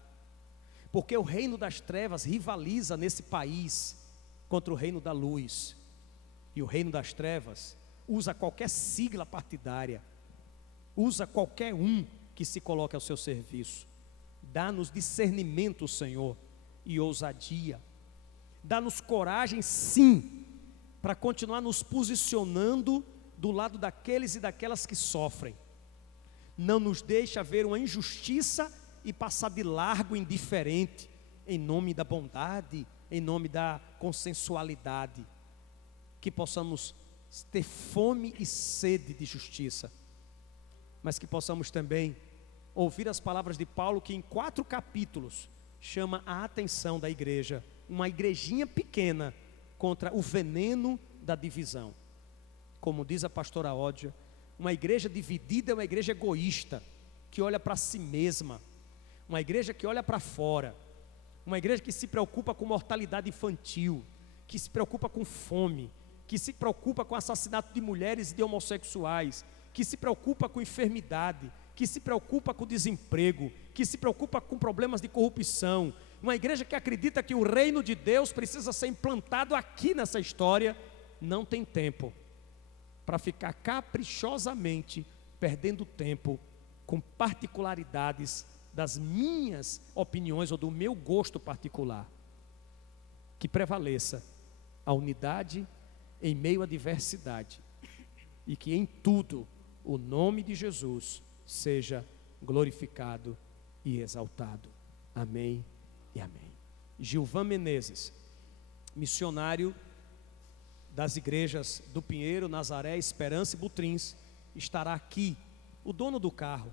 porque o reino das trevas rivaliza nesse país contra o reino da luz, e o reino das trevas usa qualquer sigla partidária, usa qualquer um que se coloque ao seu serviço. Dá-nos discernimento, Senhor, e ousadia. Dá-nos coragem, sim, para continuar nos posicionando do lado daqueles e daquelas que sofrem. Não nos deixa ver uma injustiça e passar de largo indiferente, em nome da bondade, em nome da consensualidade. Que possamos ter fome e sede de justiça, mas que possamos também ouvir as palavras de Paulo, que em 4 capítulos chama a atenção da igreja, uma igrejinha pequena, contra o veneno da divisão. Como diz a pastora Ódia, uma igreja dividida é uma igreja egoísta, que olha para si mesma, uma igreja que olha para fora, uma igreja que se preocupa com mortalidade infantil, que se preocupa com fome, que se preocupa com assassinato de mulheres e de homossexuais, que se preocupa com enfermidade, que se preocupa com desemprego, que se preocupa com problemas de corrupção. Uma igreja que acredita que o reino de Deus precisa ser implantado aqui nessa história, não tem tempo para ficar caprichosamente perdendo tempo com particularidades das minhas opiniões ou do meu gosto particular. Que prevaleça a unidade em meio à diversidade, e que em tudo o nome de Jesus seja glorificado e exaltado. Amém e amém. Gilvan Menezes, missionário das igrejas do Pinheiro, Nazaré, Esperança e Butrins, estará aqui, o dono do carro,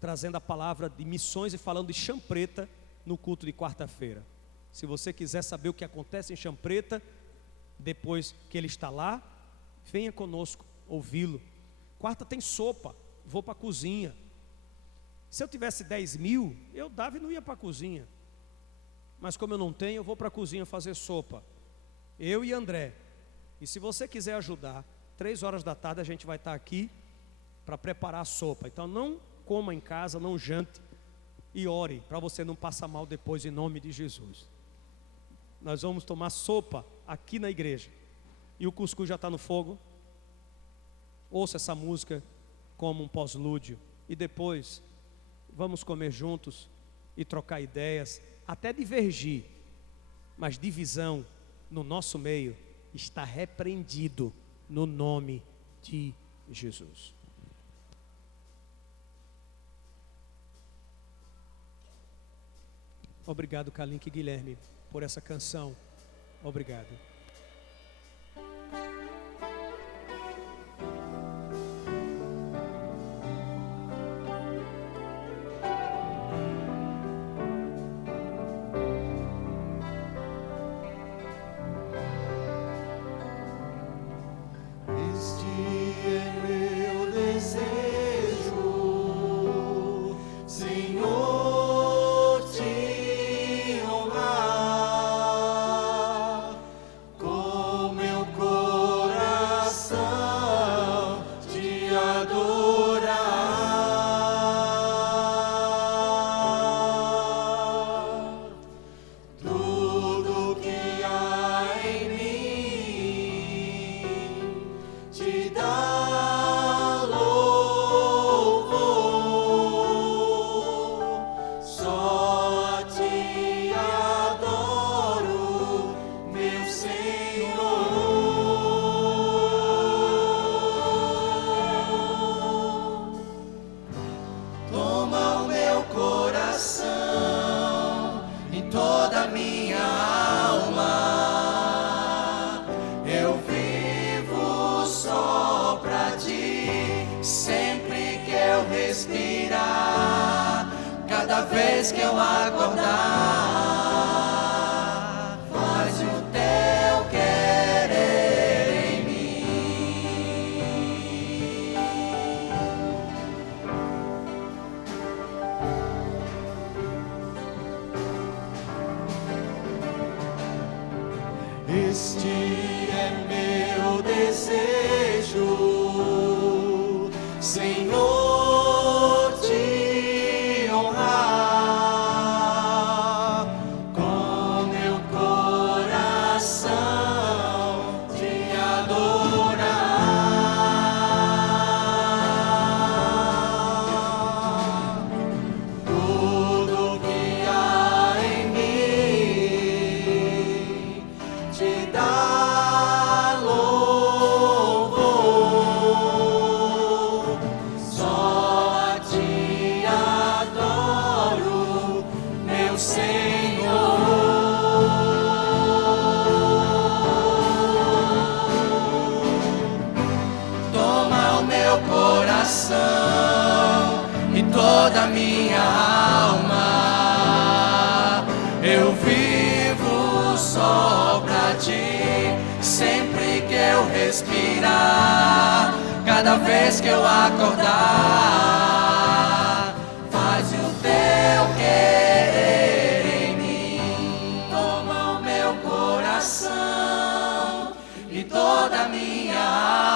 trazendo a palavra de missões e falando de Champreta no culto de quarta-feira. Se você quiser saber o que acontece em Champreta, depois que ele está lá, venha conosco ouvi-lo. Quarta tem sopa, vou para a cozinha. Se eu tivesse 10 mil, eu dava e não ia para a cozinha. Mas como eu não tenho, eu vou para a cozinha fazer sopa. Eu e André. E se você quiser ajudar, 3 horas da tarde a gente vai estar aqui para preparar a sopa. Então não coma em casa, não jante e ore para você não passar mal depois, em nome de Jesus. Nós vamos tomar sopa aqui na igreja. E o cuscuz já está no fogo. Ouça essa música como um pós-lúdio. E depois vamos comer juntos e trocar ideias, até divergir. Mas divisão no nosso meio está repreendido no nome de Jesus. Obrigado, Kalink e Guilherme, por essa canção. Obrigado. acordar, faz o teu querer em mim. Este é meu desejo, Senhor, te honrar com meu coração, te adorar. Tudo que há em mim te dá louvor, só a ti adoro, meu Senhor. Toma o meu coração e toda a minha alma, eu vivo só pra ti, sempre que eu respirar, cada vez que eu acordar, faz o teu querer em mim. Toma o meu coração e toda a minha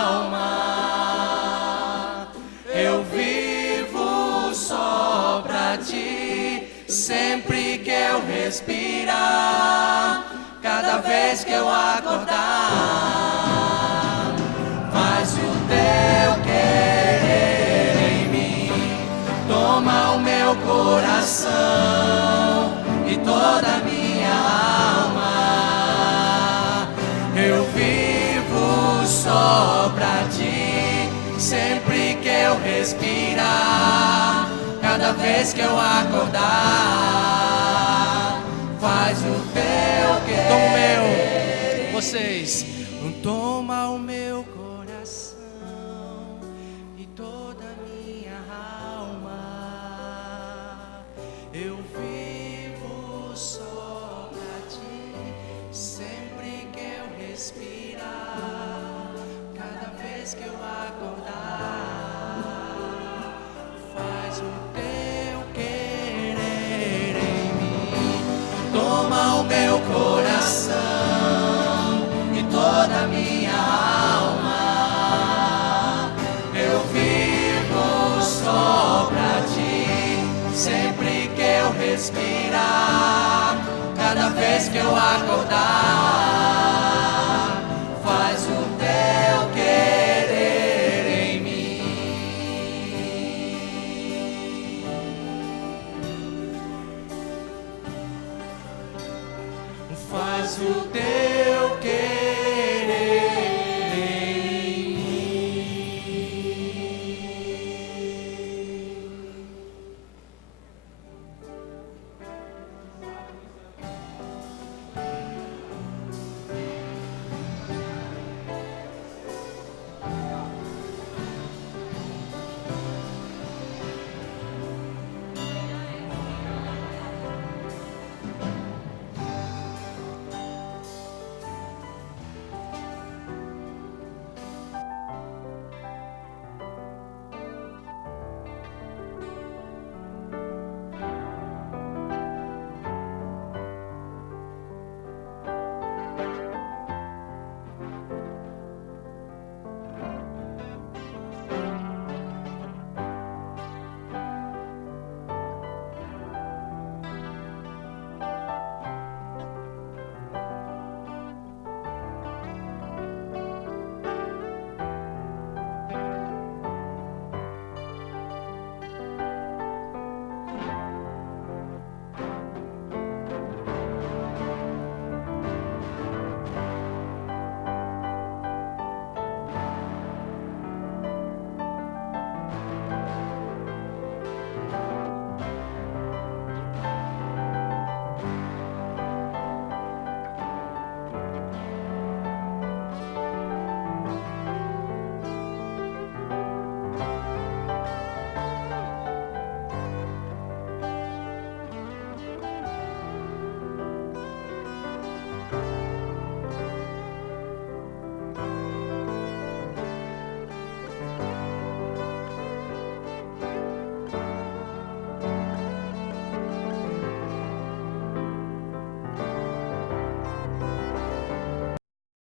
alma, eu vivo só pra ti, sempre que eu respirar, cada vez que eu acordar, faz o teu querer em mim. Toma o meu coração e toda a minha alma, eu vivo só pra ti, sempre que eu respirar, cada vez que eu acordar, faz o teu querer. Toma o meu, vocês. Toma o meu coração e toda a minha alma, eu vivo só pra ti, sempre que eu respirar, cada vez que eu acordar, faz o teu querer em mim. Toma o meu coração e toda a minha alma, eu vivo só pra ti, sempre que eu respirar, cada vez que eu acordar, faz o teu querer em mim. Faz o teu